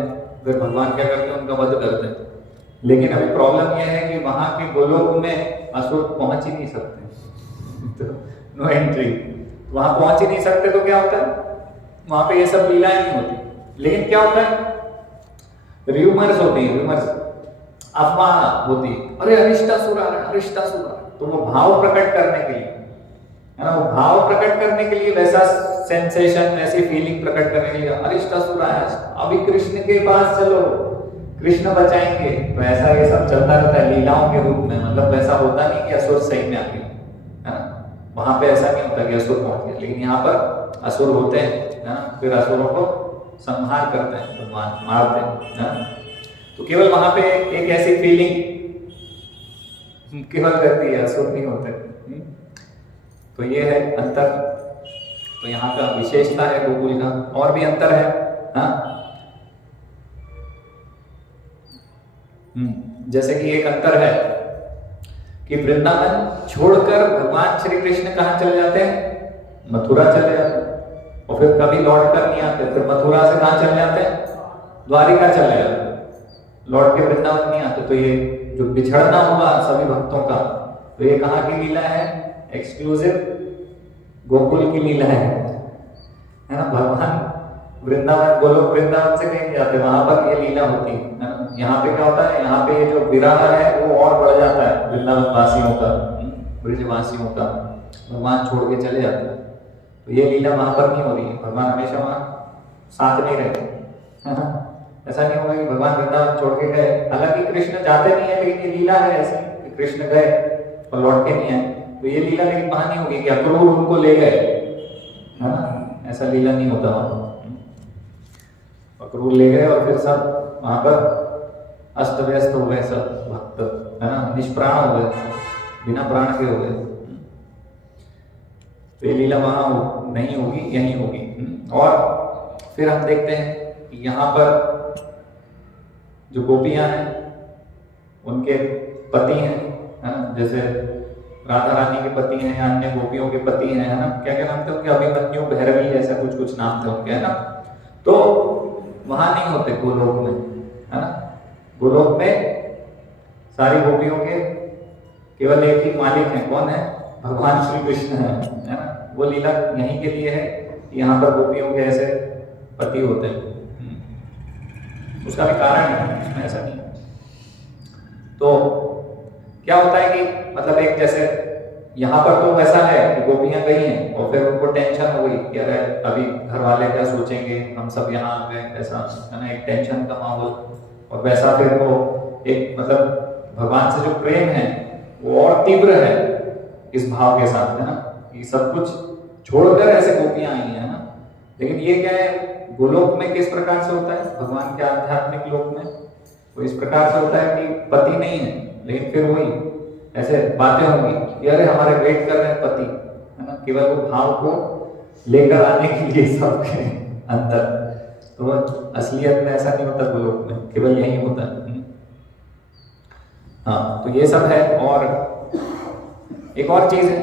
फिर भगवान क्या करते हैं, उनका वध करते हैं। लेकिन अभी प्रॉब्लम यह है कि वहां के गोलोक में असुर पहुंच ही नहीं सकते तो नो एंट्री, वहां पहुंच ही नहीं सकते। तो क्या होता है, वहां पे ये सब लीलाएं नहीं होती। लेकिन क्या होता है, र्यूमर्स होती है, र्यूमर्स, अफवाह होती है, अरे अरिष्टासुर आ रहा है, अरिष्टासुर आ रहा है। तो वो भाव प्रकट करने के लिए, है ना, वो भाव प्रकट करने के लिए, वैसा सेंसेशन, ऐसी फीलिंग प्रकट करने के लिए, अरिष्टासुर आया, अभी कृष्ण के पास चलो, कृष्ण बचाएंगे। तो ऐसा ये सब चलता रहता है लीलाओं के रूप में। मतलब वैसा होता नहीं कि असुर सही में आ गए, है ना, वहां पे ऐसा नहीं होता कि असुर पहुंच गए। लेकिन यहाँ पर असुर होते हैं, है ना, फिर असुरों को संहार करते हैं भगवान, मारते हैं, है ना। तो केवल वहां पे एक ऐसी फीलिंग केवल रहती है, असुर नहीं होते। तो ये है अंतर। तो यहाँ का विशेषता है गोकुल का। और भी अंतर है, हाँ, जैसे कि एक अंतर है कि वृंदावन छोड़कर भगवान श्री कृष्ण कहाँ चले जाते हैं, मथुरा चले जाते हैं, और फिर कभी लौट कर नहीं आते। फिर मथुरा से कहाँ चले जाते हैं, द्वारिका चले जाते हैं, लौट के वृंदावन नहीं आते। तो ये जो बिछड़ना हुआ सभी भक्तों का, तो ये कहाँ की लीला है, एक्सक्लूसिव गोकुल की लीला है ना। भगवान वृंदावन, गोलोक वृंदावन से कहीं नहीं जाते, वहां पर ये लीला होती है ना। यहाँ पे क्या होता है, यहाँ पे ये जो विरह है वो और बढ़ जाता है वृंदावन वासियों का, ब्रजवासियों का, भगवान छोड़ के चले जाते हैं। तो ये लीला वहां पर नहीं हो रही है, भगवान हमेशा वहां साथ नहीं रहते, है ना। ऐसा नहीं होगा कि भगवान वृंदावन छोड़ के गए, हालांकि कृष्ण जाते नहीं है, लेकिन ये लीला है ऐसी कि कृष्ण गए और लौट के नहीं आए। तो ये लीला लेकिन वहां नहीं होगी कि अक्रूर उनको ले गए, है ना, ऐसा लीला नहीं होता वहां। अक्रूर ले गए और फिर सब वहां पर अस्त व्यस्त हो गए सब भक्त, है ना, निष्प्राण हो गए, बिना प्राण के हो गए। तो ये लीला वहां नहीं होगी, यहीं होगी। और फिर हम देखते हैं कि यहाँ पर जो गोपियां हैं उनके पति हैं, है ना, जैसे राधा रानी के पति हैं या अन्य गोपियों के पति हैं, है ना, क्या क्या नाम थे उनके, अभिमन्यु, भैरवी, ऐसा कुछ कुछ नाम थे उनके, है ना। तो वहां नहीं होते गोलोक में, है ना। गोलोक में सारी गोपियों के केवल एक ही मालिक है, कौन है, भगवान श्री कृष्ण है ना। वो लीला यहीं के लिए है, यहाँ पर गोपियों के ऐसे पति होते हैं। उसका भी कारण है, उसमें ऐसा नहीं है। तो क्या होता है कि मतलब एक जैसे यहाँ पर तो वैसा है कि गोपियां गई हैं और फिर उनको टेंशन हो गई कि अरे अभी घर वाले क्या सोचेंगे, हम सब यहाँ आ गए, ऐसा, है ना, एक टेंशन का माहौल। और वैसा फिर वो एक मतलब भगवान से जो प्रेम है वो और तीव्र है इस भाव के साथ, है ना, कि सब कुछ छोड़कर ऐसे गोपियां आई हैं, है ना। लेकिन ये क्या है, गोलोक में किस प्रकार से होता है, भगवान के आध्यात्मिक लोक में वो इस प्रकार से होता है कि पति नहीं है, लेकिन फिर वही ऐसे बातें होंगी कि अरे हमारे वेट कर रहे हैं पति, है ना। केवल वो भाव को लेकर आने के लिए सबके अंदर। तो असलियत में ऐसा नहीं होता गोलोक में, केवल यही होता है। हाँ, तो ये सब है। और एक और चीज है,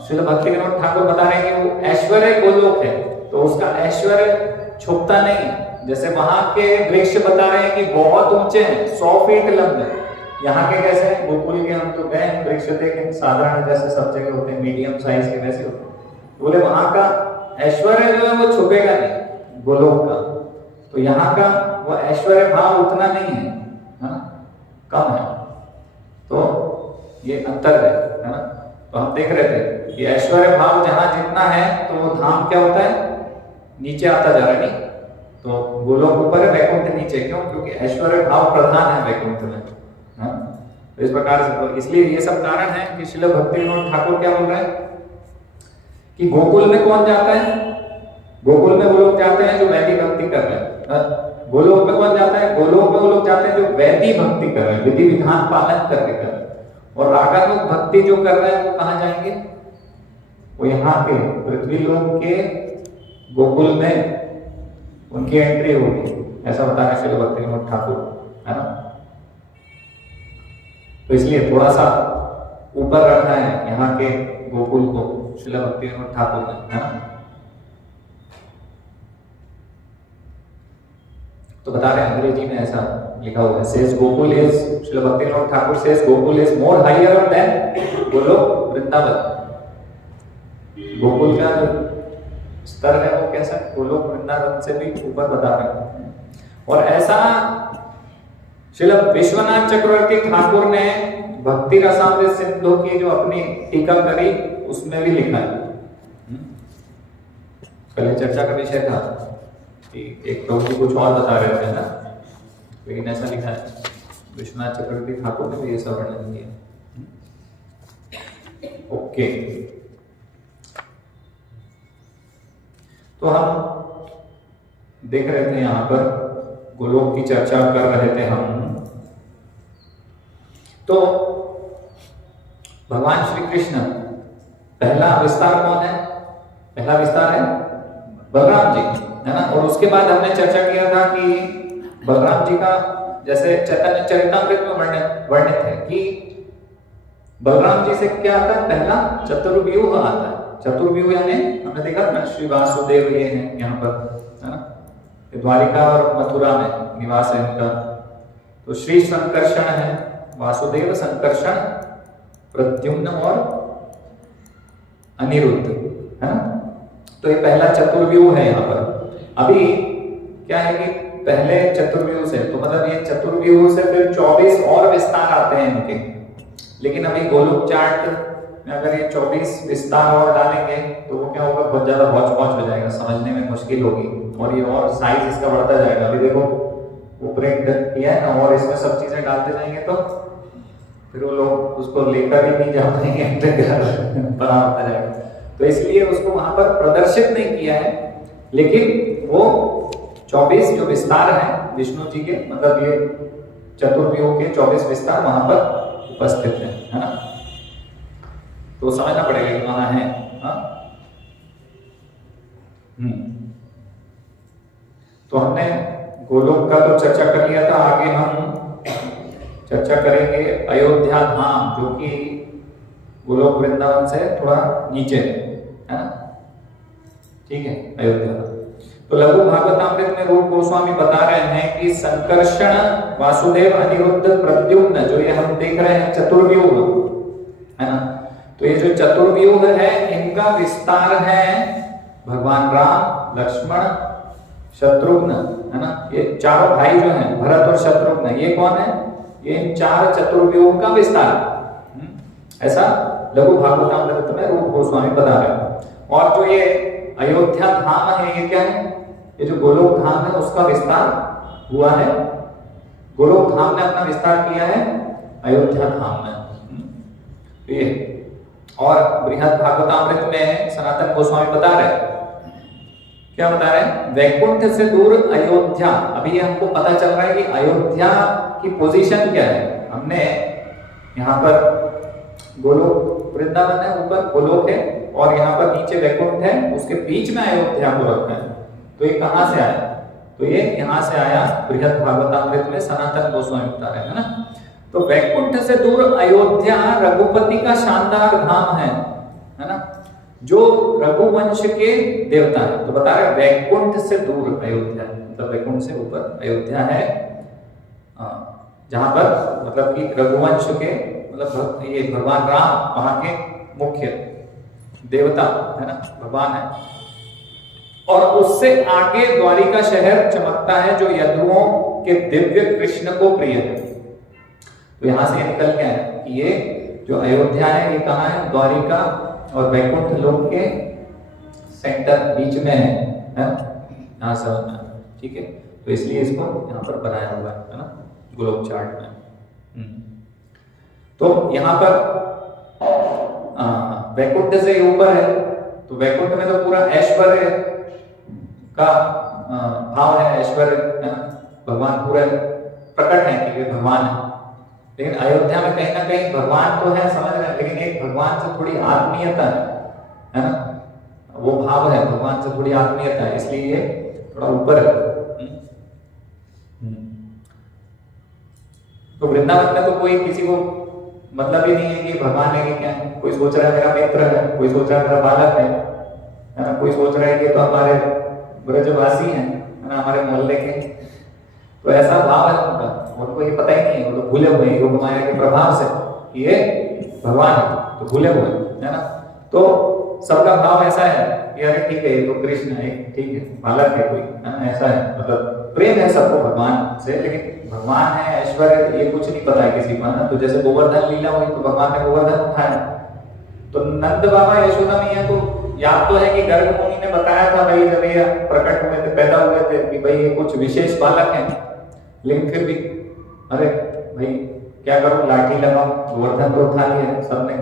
श्रील भक्ति विनोद ठाकुर बता रहे हैं कि वो ऐश्वर्य गोलोक है, तो उसका ऐश्वर्य छुपता नहीं। जैसे वहां के वृक्ष बता रहे हैं कि बहुत ऊंचे हैं, 100 फीट लंबे। यहाँ के कैसे हैं, गोकुल के हम तो गए वृक्ष देखें, साधारण जैसे सब जगह होते हैं, मीडियम साइज के वैसे होते हैं। बोले वहां का ऐश्वर्य जो है वो छुपेगा नहीं गोलोक का। तो यहाँ का वो ऐश्वर्य भाव उतना नहीं है, है ना, कम है। तो ये अंतर है ना। तो हम देख रहे थे कि ऐश्वर्य भाव जहां जितना है तो वो धाम क्या होता है, नीचे आता जा रहा है। नहीं तो गोलोक ऊपर है, वैकुंठ नीचे। क्यों? क्योंकि ऐश्वर्य भाव प्रधान है वैकुंठ में। तो इस प्रकार से, तो इसलिए ये सब कारण है कि श्रील भक्ति विनोद ठाकुर क्या बोल रहे हैं कि गोकुल में कौन जाता है, गोकुल में वो लोग जाते हैं जो वैदिक भक्ति कर रहे हैं। गोलोक में कौन जाता है, गोलोक में वो लोग जाते हैं जो वैदिक भक्ति कर रहे हैं, विधि विधान पालन करके कर रहे हैं। और रागानुग भक्ति जो कर रहे हैं वो कहाँ जाएंगे, वो यहाँ के पृथ्वी लोक के गोकुल में उनकी एंट्री होगी, ऐसा बता रहे श्रील भक्ति विनोद ठाकुर, है ना। तो इसलिए थोड़ा सा ऊपर रखना है यहाँ के गोकुल को श्रील भक्तिविनोद ठाकुर ने, है ना। तो बता रहे हैं अंग्रेजी में ऐसा लिखा हुआ है, says Gokul is, Srila Bhaktivinod Thakur says Gokul is more higher than Golok Vrindavan. Gokul का जो स्तर है वो कैसा, गोलोक वृंदावन से भी ऊपर बता रहे हैं। और ऐसा श्रील विश्वनाथ चक्रवर्ती ठाकुर ने भक्ति रसामृत सिंधु की जो अपनी टीका करी उसमें भी लिखा है। कल चर्चा का विषय था कि एक प्रभु जी कुछ और बता रहे थे ना, लेकिन ऐसा लिखा है विश्वनाथ चक्रवर्ती ठाकुर ने भी ये सब वर्णन किया। ओके, तो हम देख रहे थे यहाँ पर गोलोक की चर्चा कर रहे थे हम। तो भगवान श्री कृष्ण पहला विस्तार कौन है, पहला विस्तार है बलराम जी, है ना। और उसके बाद हमने चर्चा किया था कि बलराम जी का जैसे चैतन्य चरितामृत में वर्णित है कि बलराम जी से क्या आता है, पहला चतुर्व्यूह आता है। चतुर्व्यूह यानी हमने देखा ना, श्री वासुदेव ये हैं यहाँ पर, है ना, द्वारिका और मथुरा में निवास है इनका। तो श्री संकर्षण है, वासुदेव, संकर्षण, प्रद्युम्न और अनिरुद्ध, है ना। तो ये पहला चतुर्व्यूह है यहाँ पर। अभी क्या है कि पहले चतुर्व्यूह से, तो मतलब ये चतुर्व्यूह से फिर 24 और विस्तार आते हैं इनके। लेकिन अभी गोलोक चार्ट में अगर ये 24 विस्तार और डालेंगे तो वो क्या होगा, बहुत ज्यादा हौच पौच हो जाएगा, समझने में मुश्किल होगी और ये और साइज इसका बढ़ता जाएगा। अभी देखो वो प्रिंट किया है ना, और इसमें सब चीजें डालते जाएंगे तो फिर वो लोग उसको लेकर ही नहीं जा पाएंगे, बड़ा होता जाएगा। तो इसलिए उसको वहां पर प्रदर्शित नहीं किया है, लेकिन वो 24 जो विस्तार हैं विष्णु जी के, मतलब ये चतुर्व्यूह के 24 विस्तार वहां पर उपस्थित है ना। तो समझना पड़ेगा कि वहां है। तो हमने गोलोक का तो चर्चा कर लिया था। आगे हम चर्चा करेंगे अयोध्या धाम, जो कि गोलोक वृंदावन से थोड़ा नीचे है ना, ठीक है, अयोध्या। तो लघु भागवतामृत में रूप गोस्वामी बता रहे हैं कि संकर्षण, वासुदेव, अनिरुद्ध, प्रद्युम्न, जो ये हम देख रहे हैं चतुर्व्यूह, है ना। तो ये जो चतुर्व्यूह है इनका विस्तार है भगवान राम, लक्ष्मण, शत्रुघ्न, है ना। ये चारों भाई जो हैं, भरत और शत्रुघ्न, ये कौन है, ये इन 4 चतुर्व्यूह का विस्तार। ऐसा लघु भागवतामृत में रूप गोस्वामी बता रहे हैं। और जो ये अयोध्या धाम है, ये क्या है, ये जो गोलोक धाम है उसका विस्तार हुआ है। गोलोक धाम ने अपना विस्तार किया है अयोध्या धाम में। ये और बृहद भागवतामृत में सनातन गोस्वामी बता रहे हैं, क्या बता रहे हैं, वैकुंठ से दूर अयोध्या। अभी ये हमको पता चल रहा है कि अयोध्या की पोजीशन क्या है। हमने यहाँ पर गोलोक वृंदावन है, ऊपर गोलोक है, और यहाँ पर नीचे वैकुंठ है, उसके बीच में अयोध्या को रखा है। तो ये कहां से आया, तो ये यहाँ से आया बृहद भागवतामृत में सनातन गोस्वामी बता रहे हैं ना। तो वैकुंठ से दूर अयोध्या रघुपति का शानदार धाम है ना, जो रघुवंश के देवता है। तो बता रहे वैकुंठ से दूर अयोध्या, मतलब वैकुंठ से ऊपर अयोध्या है, जहां पर मतलब कि रघुवंश के, मतलब ये भगवान राम वहां के मुख्य देवता है ना, भगवान है। और उससे आगे द्वारिका शहर चमकता है, जो यदुओं के दिव्य कृष्ण को प्रिय है। तो यहां से निकल के है कि ये जो अयोध्या है ये कहाँ है, द्वारिका और वैकुंठ लोक के सेंटर बीच में है यहाँ समझना, ठीक है। तो इसलिए इसको यहाँ पर बनाया हुआ है ना गोलोक चार्ट में। तो यहाँ पर वैकुंठ से ऊपर है, तो वैकुंठ में तो पूरा ऐश्वर्य का भाव है, ऐश्वर्य है ना, भगवान पूरे प्रकट है कि वे भगवान है। लेकिन अयोध्या में कहीं ना कहीं भगवान तो है, समझ रहे हैं, लेकिन एक भगवान से थोड़ी आत्मीयता है ना, वो भाव है, भगवान से थोड़ी आत्मीयता है, इसलिए ये थोड़ा ऊपर है। तो वृंदावन में तो कोई किसी को मतलब ही नहीं है कि भगवान है कि क्या है। कोई सोच रहा है मेरा मित्र है, कोई सोच रहा है मेरा बालक है ना, कोई सोच रहा है कि तो हमारे ब्रजवासी हैं, है ना, हमारे मोहल्ले के। तो ऐसा भाव है उनका, उनको ये पता ही नहीं है, वो तो भूले हुए हैं योग माया के प्रभाव से कि ये भगवान है, तो भूले हुए है ना। तो सबका भाव ऐसा है कि अरे ठीक है ये तो कृष्ण है, ठीक है बालक है कोई, है ना, ऐसा है। मतलब प्रेम है सबको भगवान से, लेकिन भगवान है ऐश्वर्य ये कुछ नहीं पता है किसी को, है ना। तो जैसे गोवर्धन लीला हुई तो भगवान ने गोवर्धन उठाया, तो नंद बाबा यशोदा मैया को याद तो है कि गर्ग मुनि ने बताया था भाई जब ये प्रकट हुए थे, पैदा हुए थे, कि भाई ये कुछ विशेष बालक है। लेकिन फिर भी अरे भाई क्या करूं, लाठी लगाऊं, गोवर्धन तो उठा लिया सबने,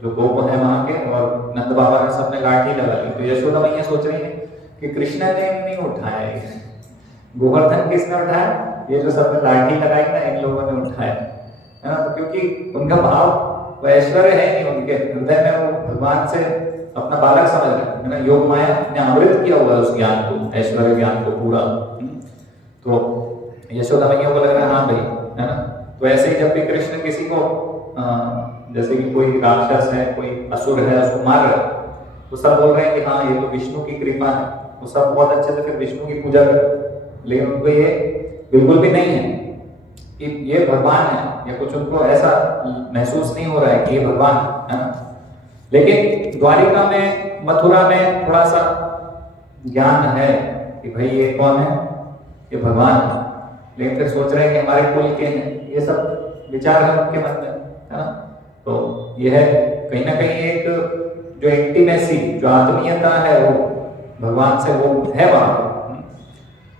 जो गोप है वहां के, और नंद बाबा ने सबने लाठी लगा ली। तो यशोदा मैया सोच रही है कि कृष्ण ने नहीं उठाया ये, गोवर्धन किसने उठाया, ये जो सबने लाठी लगाई ना इन लोगों ने उठाया, है ना। तो क्योंकि उनका भाव वो ऐश्वर्य है नहीं, उनके हृदय में वो भगवान से अपना बालक समझ रहे हैं, है ना। योग माया ने अमृत किया हुआ है उस ज्ञान को, ऐश्वर्य ज्ञान को पूरा। तो यशोदा मैया को लग रहा है हाँ भाई, है ना। तो ऐसे ही जब भी कृष्ण किसी को जैसे कि कोई राक्षस है, कोई असुर है, उसको मार रहे हैं, तो सब बोल रहे हैं कि हाँ ये तो विष्णु की कृपा है, वो सब बहुत अच्छे से फिर विष्णु की पूजा कर। लेकिन उनको ये बिल्कुल भी नहीं है कि ये भगवान है, या कुछ उनको ऐसा महसूस नहीं हो रहा है कि ये भगवान है ना। लेकिन द्वारिका में, मथुरा में थोड़ा सा ज्ञान है कि भाई ये कौन है, ये भगवान है। लेकिन फिर सोच रहे हैं कि हमारे कुल के हैं, ये सब विचार है उनके मन में, है ना। तो यह कहीं ना कहीं एक जो इंटीमेसी, जो आत्मीयता है वो भगवान से वो है वहां पर।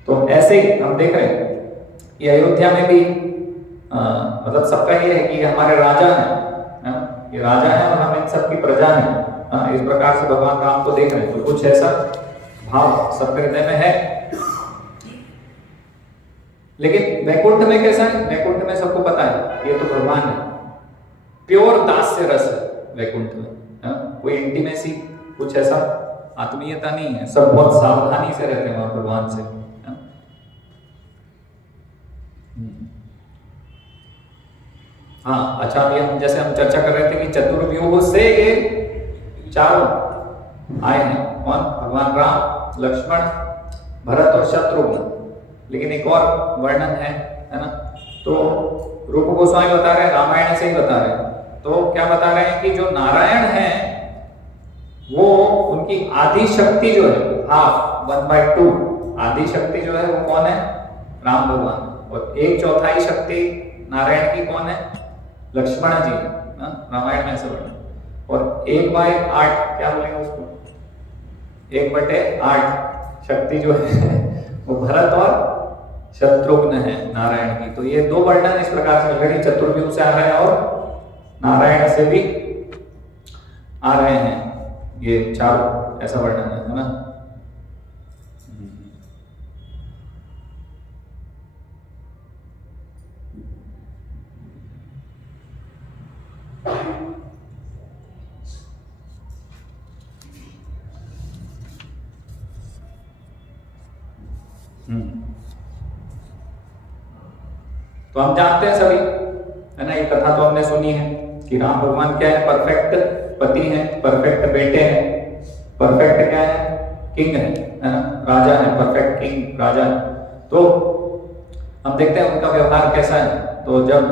तो ऐसे ही हम देख रहे हैं कि अयोध्या में भी मतलब सबका ये है कि हमारे राजा है ना, ये राजा है और हम इन सब की प्रजा है। इस प्रकार से भगवान राम को देख रहे हैं, तो कुछ ऐसा भाव सबके हृदय में है। लेकिन वैकुंठ में कैसा है, वैकुंठ में सबको पता है ये तो भगवान है, प्योर दास्य रस है वैकुंठ में, कोई इंटीमेसी, कुछ ऐसा आत्मीयता नहीं है, सब बहुत सावधानी से रहते हैं वहां भगवान से। हाँ अच्छा, अभी हम जैसे हम चर्चा कर रहे थे कि चतुर्व्यूह से ये चारों आए हैं, कौन, भगवान राम, लक्ष्मण, भरत और शत्रुघ्न। लेकिन एक और वर्णन है ना। तो रूप गोस्वामी बता रहे हैं, रामायण से ही बता रहे हैं। तो क्या बता रहे हैं कि जो नारायण है वो उनकी आदि शक्ति जो है, हाफ 1/2 आदि शक्ति जो है वो कौन है, राम भगवान। और 1/4 शक्ति नारायण की कौन है, लक्ष्मण जी है, रामायण में ऐसे वर्णन। और 1/8 क्या बोलेंगे उसको, 1/8 शक्ति जो है वो भरत और शत्रुघ्न है नारायण की। तो ये दो वर्णन इस प्रकार से मिल रहे, चतुर्व्यूह से आ रहे हैं और नारायण से भी आ रहे हैं, ये चारों ऐसा वर्णन है ना। तो हम जानते हैं सभी, है ना, ये कथा तो हमने सुनी है कि राम भगवान क्या है, परफेक्ट पति हैं, परफेक्ट बेटे हैं, परफेक्ट क्या है, किंग है ना, राजा है, परफेक्ट किंग राजा है। तो हम देखते हैं उनका व्यवहार कैसा है। तो जब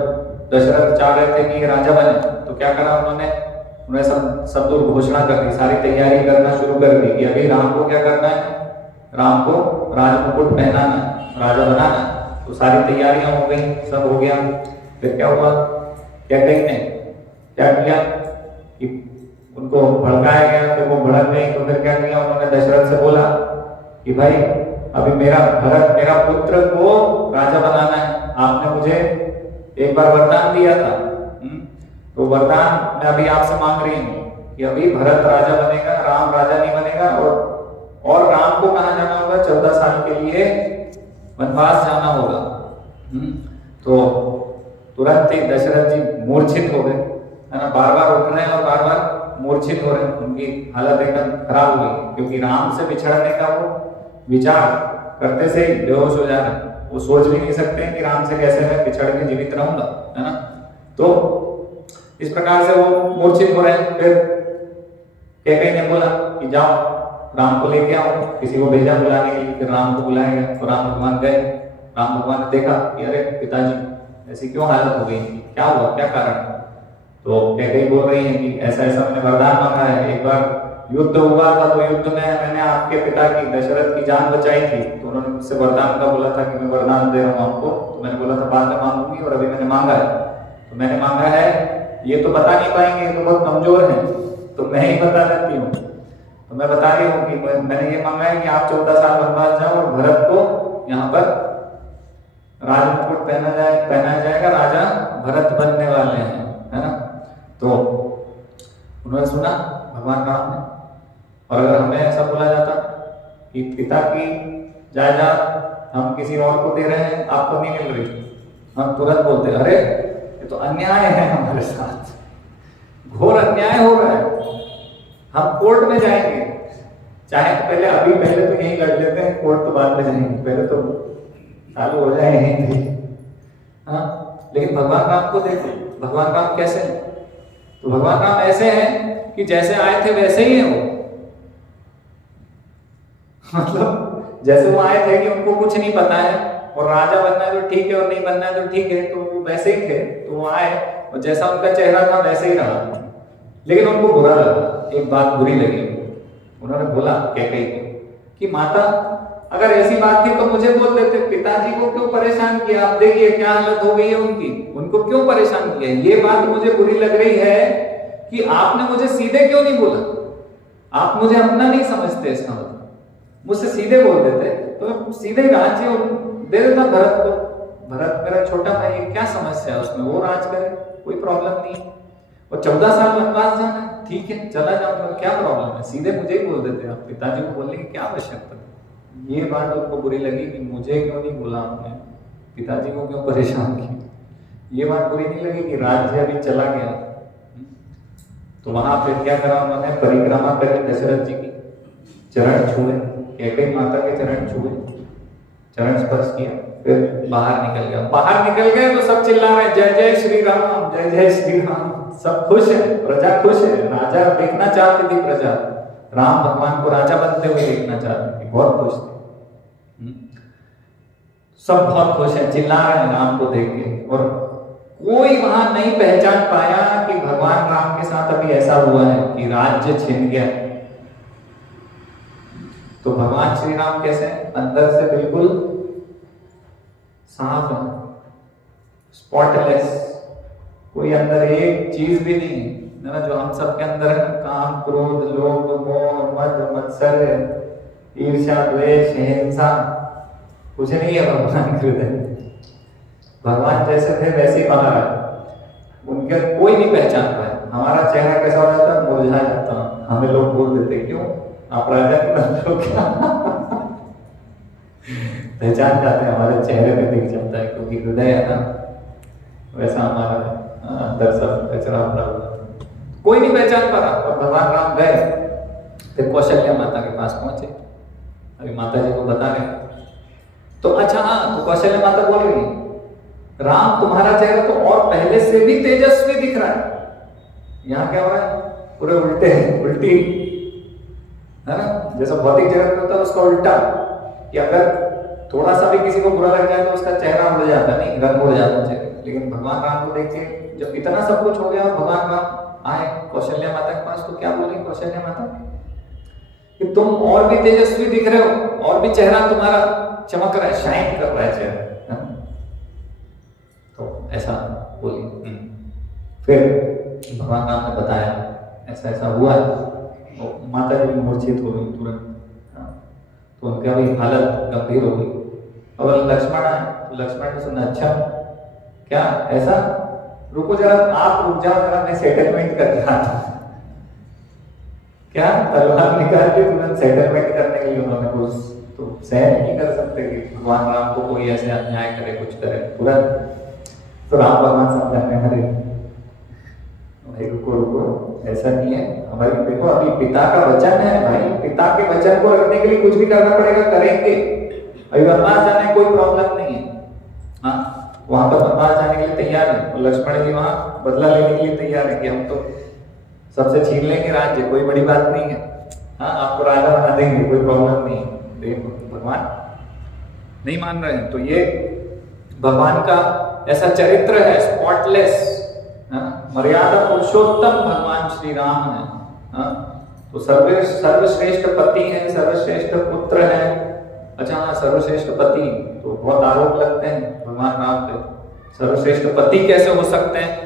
दशरथ चाह रहे थे कि ये राजा बने, तो क्या करा उन्होंने सब दूर घोषणा कर दी, सारी तैयारी करना शुरू कर दी कि अभी राम को क्या करना है, राम को राजमुकुट पहनाना, राजा बनाना। तो सारी तैयारियां हो गई, सब हो गया। फिर क्या हुआ, क्या कहीं ने क्या किया कि उनको भड़काया गया, फिर वो भड़क गई। तो फिर क्या किया, उन्होंने दशरथ से बोला कि भाई अभी मेरा भरत, मेरा पुत्र को राजा बनाना है, आपने मुझे एक बार वरदान दिया था, तो वरदान मैं अभी आपसे मांग रही हूँ कि अभी भरत राजा बनेगा, राम राजा नहीं बनेगा। और राम को कहाँ जाना होगा, 14 साल के लिए वनवास जाना होगा। तो तुरंत ही दशरथ जी मूर्छित हो गए, है ना, बार बार उठ रहे हैं और बार बार मूर्छित हो रहे हैं, उनकी हालत एकदम खराब हो गई, क्योंकि राम से बिछड़ने का वो विचार करते से ही बेहोश हो जा रहे हैं। वो सोच भी नहीं सकते कि राम से कैसे मैं बिछड़ के जीवित रहूंगा, है ना। तो इस प्रकार से वो मूर्छित हो रहे हैं। फिर कैकेयी ने बोला कि जाओ राम को लेके आओ, किसी को भेजा बुलाने के लिए। फिर राम को बुलाया गया तो राम भगवान गए। राम भगवान ने देखा कि अरे पिताजी ऐसी क्यों हालत हो गई, क्या हुआ, क्या कारण। तो कैकेयी बोल रही है कि ऐसा ऐसा मैंने वरदान मांगा है, एक बार युद्ध हुआ था तो युद्ध में मैंने आपके पिता की दशरथ की जान बचाई थी, तो उन्होंने मुझसे वरदान का बोला था कि मैं वरदान दे रहा हूँ आपको। तो मैंने बोला था बाद में मांगूंगी और अभी मैंने मांगा है। तो मैंने मांगा है, ये तो बता नहीं पाएंगे, तो बहुत कमजोर है, तो मैं ही बता देती हूँ। तो मैं बता रही हूँ कि मैंने ये मांगा है कि आप 14 साल वनवास जाओ और भरत को यहाँ पर राजमुकुट पहनाया जाएगा, राजा भरत बनने वाले हैं, है ना। तो उन्होंने सुना भगवान राम ने। और अगर हमें ऐसा बोला जाता कि पिता की जायदाद हम किसी और को दे रहे हैं, आपको नहीं मिल रही, हम तुरंत बोलते अरे ये तो अन्याय है हमारे साथ, घोर अन्याय हो रहा है, हम कोर्ट में जाएंगे। चाहे तो पहले तो यही लड़ लेते हैं, कोर्ट तो बाद में जाएंगे, पहले तो चालू हो जाए यहीं। हाँ, लेकिन भगवान राम को देखो, भगवान राम कैसे हैं। तो भगवान राम ऐसे हैं कि जैसे आए थे वैसे ही हैं वो। मतलब जैसे वो आए थे कि उनको कुछ नहीं पता है और राजा बनना है तो ठीक है और नहीं बनना है तो ठीक है, तो वो वैसे ही थे। तो वो आए और जैसा उनका चेहरा था वैसे ही रहा। लेकिन उनको बुरा लगा, एक बात बुरी लगी। उन्होंने बोला कैकेयी को कि माता अगर ऐसी बात थी तो मुझे बोल देते, पिताजी को क्यों परेशान किया, आप देखिए क्या हालत हो गई है उनकी, उनको क्यों परेशान किया। ये बात मुझे बुरी लग रही है कि आपने मुझे सीधे क्यों नहीं बोला, आप मुझे अपना नहीं समझते। इसका मतलब मुझसे सीधे बोल देते तो मैं सीधे राज्य दे देता भरत को। भरत मेरा छोटा भाई है, क्या समस्या है उसमें, वो राज करे, कोई प्रॉब्लम नहीं। और 14 साल वनवास जाना है, ठीक है चला जाऊंगा, क्या प्रॉब्लम है, सीधे मुझे ही बोल देते। आप पिताजी को बोलने की क्या आवश्यकता। ये बात उनको बुरी लगी कि मुझे क्यों नहीं बोला आपने, पिताजी को क्यों परेशान किया। ये बात बुरी नहीं लगी कि राज्य अभी चला गया। तो वहां फिर क्या करा उन्होंने, परिक्रमा करी दशरथ जी की, चरण छुए, कैकेयी माता के चरण छुए, चरण स्पर्श किया, फिर बाहर निकल गया। बाहर निकल गए तो सब चिल्ला रहे जय जय श्री राम, जय जय श्री राम। सब खुश है, प्रजा खुश है, राजा देखना चाहती थी प्रजा, राम भगवान को राजा बनते हुए देखना चाहती थी, बहुत खुश थे। सब बहुत खुश है, चिल्ला रहे हैं राम को देख के। और कोई वहां नहीं पहचान पाया कि भगवान राम के साथ अभी ऐसा हुआ है कि राज्य छिन गया। तो भगवान श्री राम कैसे हैं, अंदर से बिल्कुल साफ है, स्पॉटलेस, कोई अंदर एक चीज भी नहीं है ना, जो हम सबके अंदर है, काम क्रोध लोभ मोह मद मत्सर्य ईर्ष्या द्वेष हिंसा, कुछ नहीं है भगवान के हृदय। भगवान जैसे थे वैसे ही बाहर आए, उनके कोई नहीं पहचान पाया। हमारा चेहरा कैसा हो जाता है, मुरझा जाता है, हमें लोग बोल देते क्यों आप राजा के बंधु हो क्या। पहचान जाते हैं, हमारे चेहरे पे दिख जाता है, क्योंकि हृदय है ना वैसा हमारा अंदर सब कचरा भरा हुआ। कोई नहीं पहचान पा रहा। और भगवान राम गए, फिर कौशल्या माता के पास पहुंचे, अभी माता जी को बता रहे। तो अच्छा हाँ, तो कौशल्या माता बोल रही राम तुम्हारा चेहरा तो और पहले से भी तेजस्वी दिख रहा है। यहाँ क्या हो रहा है, पूरे उल्टे उल्टी है ना, जैसा भौतिक जगत में होता है उसका उल्टा, कि अगर थोड़ा सा भी किसी को बुरा लग जाए तो उसका चेहरा उड़ जाता, नहीं रंग उड़ जाता चेहरे। लेकिन भगवान राम को देख के जब इतना सब कुछ हो गया और भगवान राम आए कौशल्या माता के पास, तो क्या बोली कौशल्या माता कि तुम और भी तेजस्वी दिख रहे हो, और भी चेहरा तुम्हारा चमक रहा है, शाइन कर रहा है चेहरा। तो ऐसा बोली। फिर भगवान राम ने बताया ऐसा ऐसा हुआ है। माता जी मूर्छित हो गई तुरंत, तो उनका भी हालत गंभीर हो गई। और लक्ष्मण आए, तो लक्ष्मण ने सुना अच्छा क्या ऐसा, रुको जरा आप रुक जाओ जरा, मैं सेटलमेंट कर रहा था। क्या तलवार निकाल के तुरंत सेटलमेंट करने के लिए उन्होंने कुछ तो सहन नहीं कर सकते कि भगवान राम को कोई ऐसे अन्याय करे, कुछ करे तुरंत। तो राम भगवान समझाने हरे रुको रुको, ऐसा नहीं है, हमारी देखो अभी पिता का वचन है भाई, पिता के वचन को रखने के लिए कुछ भी करना पड़ेगा, करेंगे। अभी वनवास जाने कोई प्रॉब्लम नहीं है। हाँ वहां पर बनवास जाने के लिए तैयार है, और लक्ष्मण जी वहां बदला लेने के लिए तैयार है कि हम तो सबसे छीन लेंगे राज्य, कोई बड़ी बात नहीं है, हाँ आपको राजा बना देंगे, कोई प्रॉब्लम नहीं है। लेकिन भगवान नहीं मान रहे हैं। तो ये भगवान का ऐसा चरित्र है, स्पॉटलेस, मर्यादा पुरुषोत्तम भगवान श्री राम है, तो सर्वश्रेष्ठ पति हैं, सर्वश्रेष्ठ पुत्र हैं। अच्छा हाँ, सर्वश्रेष्ठ पति तो बहुत आरोप लगते हैं भगवान राम पे, सर्वश्रेष्ठ पति कैसे हो सकते हैं?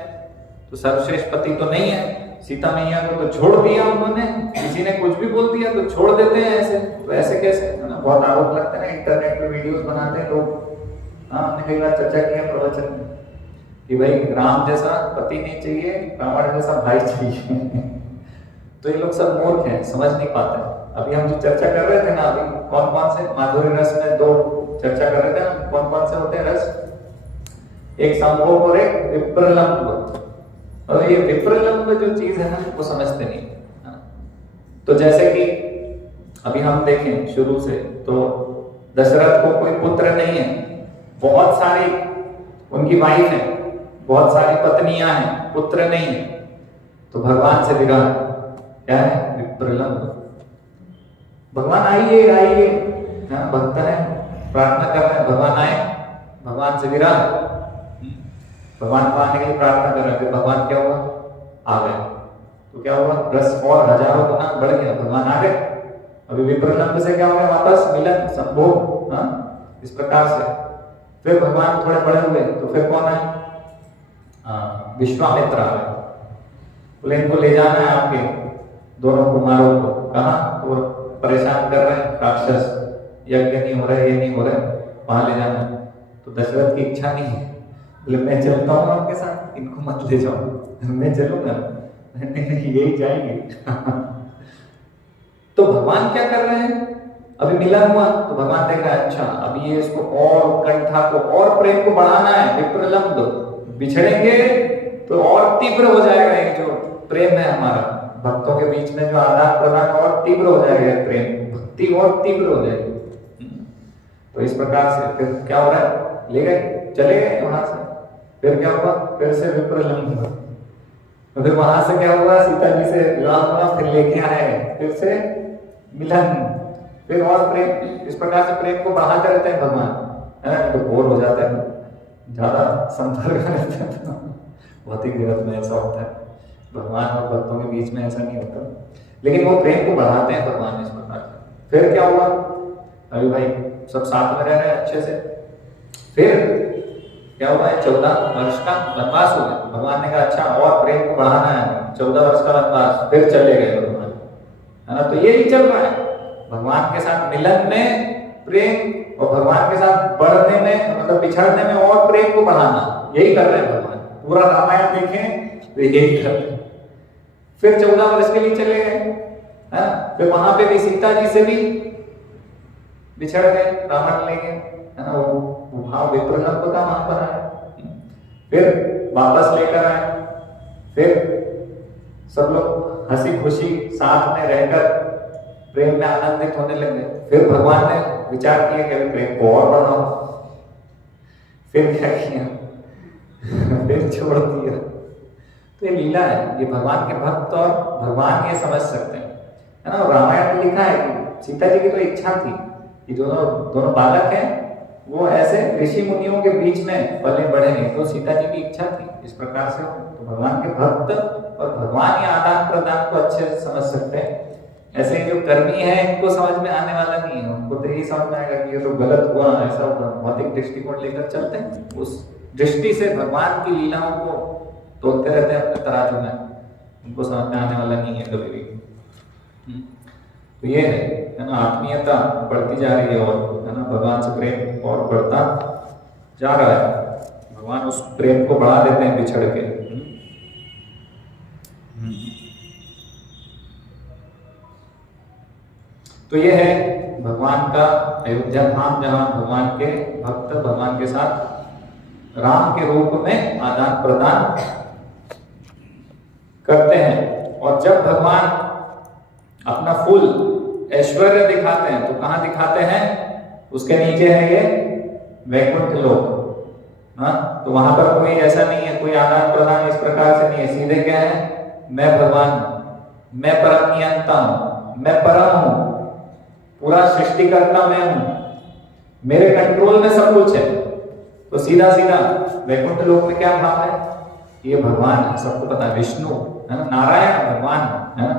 तो सर्वश्रेष्ठ पति तो नहीं है। सीता मैया को तो छोड़ दिया उन्होंने, किसी ने कुछ भी बोल दिया तो छोड़ देते हैं ऐसे, तो ऐसे कैसे, है ना, बहुत आरोप लगते हैं। इंटरनेट पे वीडियोस बनाते हैं लोग। हाँ, हमने कई बार चर्चा किया प्रवचन में कि भाई राम जैसा पति नहीं चाहिए, रावण जैसा भाई चाहिए। तो ये लोग सब मूर्ख हैं, समझ नहीं पाते। अभी हम जो चर्चा कर रहे थे ना, अभी कौन कौन से माधुर्य रस में 2 चर्चा कर रहे थे ना, कौन कौन से होते हैं रस, एक संभोग और एक विप्रलंब। और ये विप्रलंब जो चीज है ना, वो समझते नहीं। तो जैसे कि अभी हम देखें शुरू से, तो दशरथ को कोई पुत्र नहीं है, बहुत सारी उनकी वाइफ है, बहुत सारी पत्नियां हैं, पुत्र नहीं है। तो भगवान से विरह क्या है? विप्रलंब। भगवान आइए आइए, भक्त है, प्रार्थना कर रहे हैं, भगवान आए, भगवान से विरह, भगवान को आने के लिए प्रार्थना कर रहे थे, भगवान क्या हुआ? आ गए। तो क्या हुआ? रस और हजारों गुना बढ़ गया, भगवान आ गए। अभी विप्रलंब से क्या हो गया? वापस मिलन, संभोग, इस प्रकार से। फिर भगवान थोड़े बड़े हुए, तो फिर कौन है? विश्वामित्र आ गए, बोले इनको ले जाना है आपके दोनों कुमारों को। कहा? वो परेशान कर रहे हैं राक्षस, यज्ञ नहीं हो रहे, ये नहीं हो रहे, वहां ले जाना। तो दशरथ की इच्छा नहीं है, बोले मैं चलता हूँ आपके साथ, इनको मत ले जाओ, मैं चलूंगा, नहीं यही जाएंगे। तो भगवान क्या कर रहे हैं? अभी मिलन हुआ तो भगवान देख रहा है, अच्छा अभी ये इसको और उत्कंठा को और प्रेम को बढ़ाना है। विप्रलंब, बिछड़ेंगे तो और तीव्र हो जाएगा ये जो प्रेम है हमारा, भक्तों के बीच में जो आदान प्रदान और तीव्र हो जाएगा, प्रेम भक्ति और तीव्र हो जाएगी। तो इस प्रकार से फिर क्या हो रहा है? ले गए, चले गए वहां से। फिर क्या हुआ? फिर से विप्रलंब हुआ। तो फिर वहां से क्या हुआ? सीता जी से विवाह हुआ, फिर लेके आए, फिर से मिलन, फिर और प्रेम। इस प्रकार से प्रेम को बढ़ाते रहते हैं भगवान, है ना। तो बोर हो जाते हैं, ज्यादा संपर्क में रहते हैं, तो भौतिक जगत में ऐसा होता है, भगवान और भक्तों के बीच में ऐसा नहीं होता, लेकिन वो प्रेम को बढ़ाते हैं भगवान इस प्रकार से। फिर क्या हुआ? अभी भाई सब साथ में रह रहे हैं अच्छे से। फिर क्या हुआ है? 14 वर्ष का वनवास हो गया। भगवान ने कहा अच्छा और प्रेम को बढ़ाना है, 14 वर्ष का वनवास। फिर चले गए भगवान, है ना। तो यही चल रहा है, भगवान के साथ मिलन में प्रेम और भगवान के साथ बढ़ने में, मतलब बिछड़ने में और प्रेम को बढ़ाना, यही कर रहे हैं भगवान। पूरा रामायण देखें तो यही कर रहे हैं। फिर 14 वर्ष के लिए चले गए, है ना। फिर वहां पे भी सीता जी से भी बिछड़ गए, रावण ले गए, है ना। वो भाव विप्रलंब का वहां पर आया। फिर वापस लेकर आए, फिर सब लोग हंसी खुशी साथ में रहकर प्रेम में आनंदित होने लगे। फिर भगवान ने विचार किया कि प्रेम को और बढ़ाओ। फिर क्या किया? फिर छोड़ दिया। तो ये लीला है, ये भगवान के भक्त और भगवान ये समझ सकते हैं, है ना। रामायण में लिखा है कि सीता जी की तो इच्छा थी कि दोनों बालक हैं वो ऐसे ऋषि मुनियों के बीच में पले बढ़ेंगे, तो सीता जी की इच्छा थी इस प्रकार से। तो भगवान के भक्त और भगवान ये आदान प्रदान को अच्छे से समझ सकते हैं। ऐसे जो कर्मी है इनको समझ में आने वाला नहीं है, उनको तो यही समझ में आएगा कि ये तो गलत हुआ, ऐसा हुआ, भौतिक दृष्टिकोण लेकर चलते हैं। उस दृष्टि से भगवान की लीलाओं को तोड़ते रहते हैं अपने तराजू में, उनको समझ में आने वाला नहीं है कभी भी। तो ये है ना, आत्मीयता बढ़ती जा रही है और, है ना, भगवान से प्रेम और बढ़ता जा रहा है। भगवान उस प्रेम को बढ़ा देते हैं बिछड़ के। तो ये है भगवान का अयोध्या धाम, जहां भगवान के भक्त भगवान के साथ राम के रूप में आदान प्रदान करते हैं। और जब भगवान अपना फुल ऐश्वर्य दिखाते हैं तो कहां दिखाते हैं? उसके नीचे है ये वैकुंठ लोक, हाँ, तो वहां पर कोई ऐसा नहीं है, कोई आदान प्रदान इस प्रकार से नहीं है। सीधे क्या है, मैं भगवान हूं, मैं परम नियंता हूं, मैं परम हूं, पूरा सृष्टिकर्ता मैं हूं, मेरे कंट्रोल में सब कुछ है। तो सीधा सीधा वैकुंठ लोक में क्या भाव है, ये भगवान है, सबको पता है, विष्णु है ना, नारायण भगवान है ना।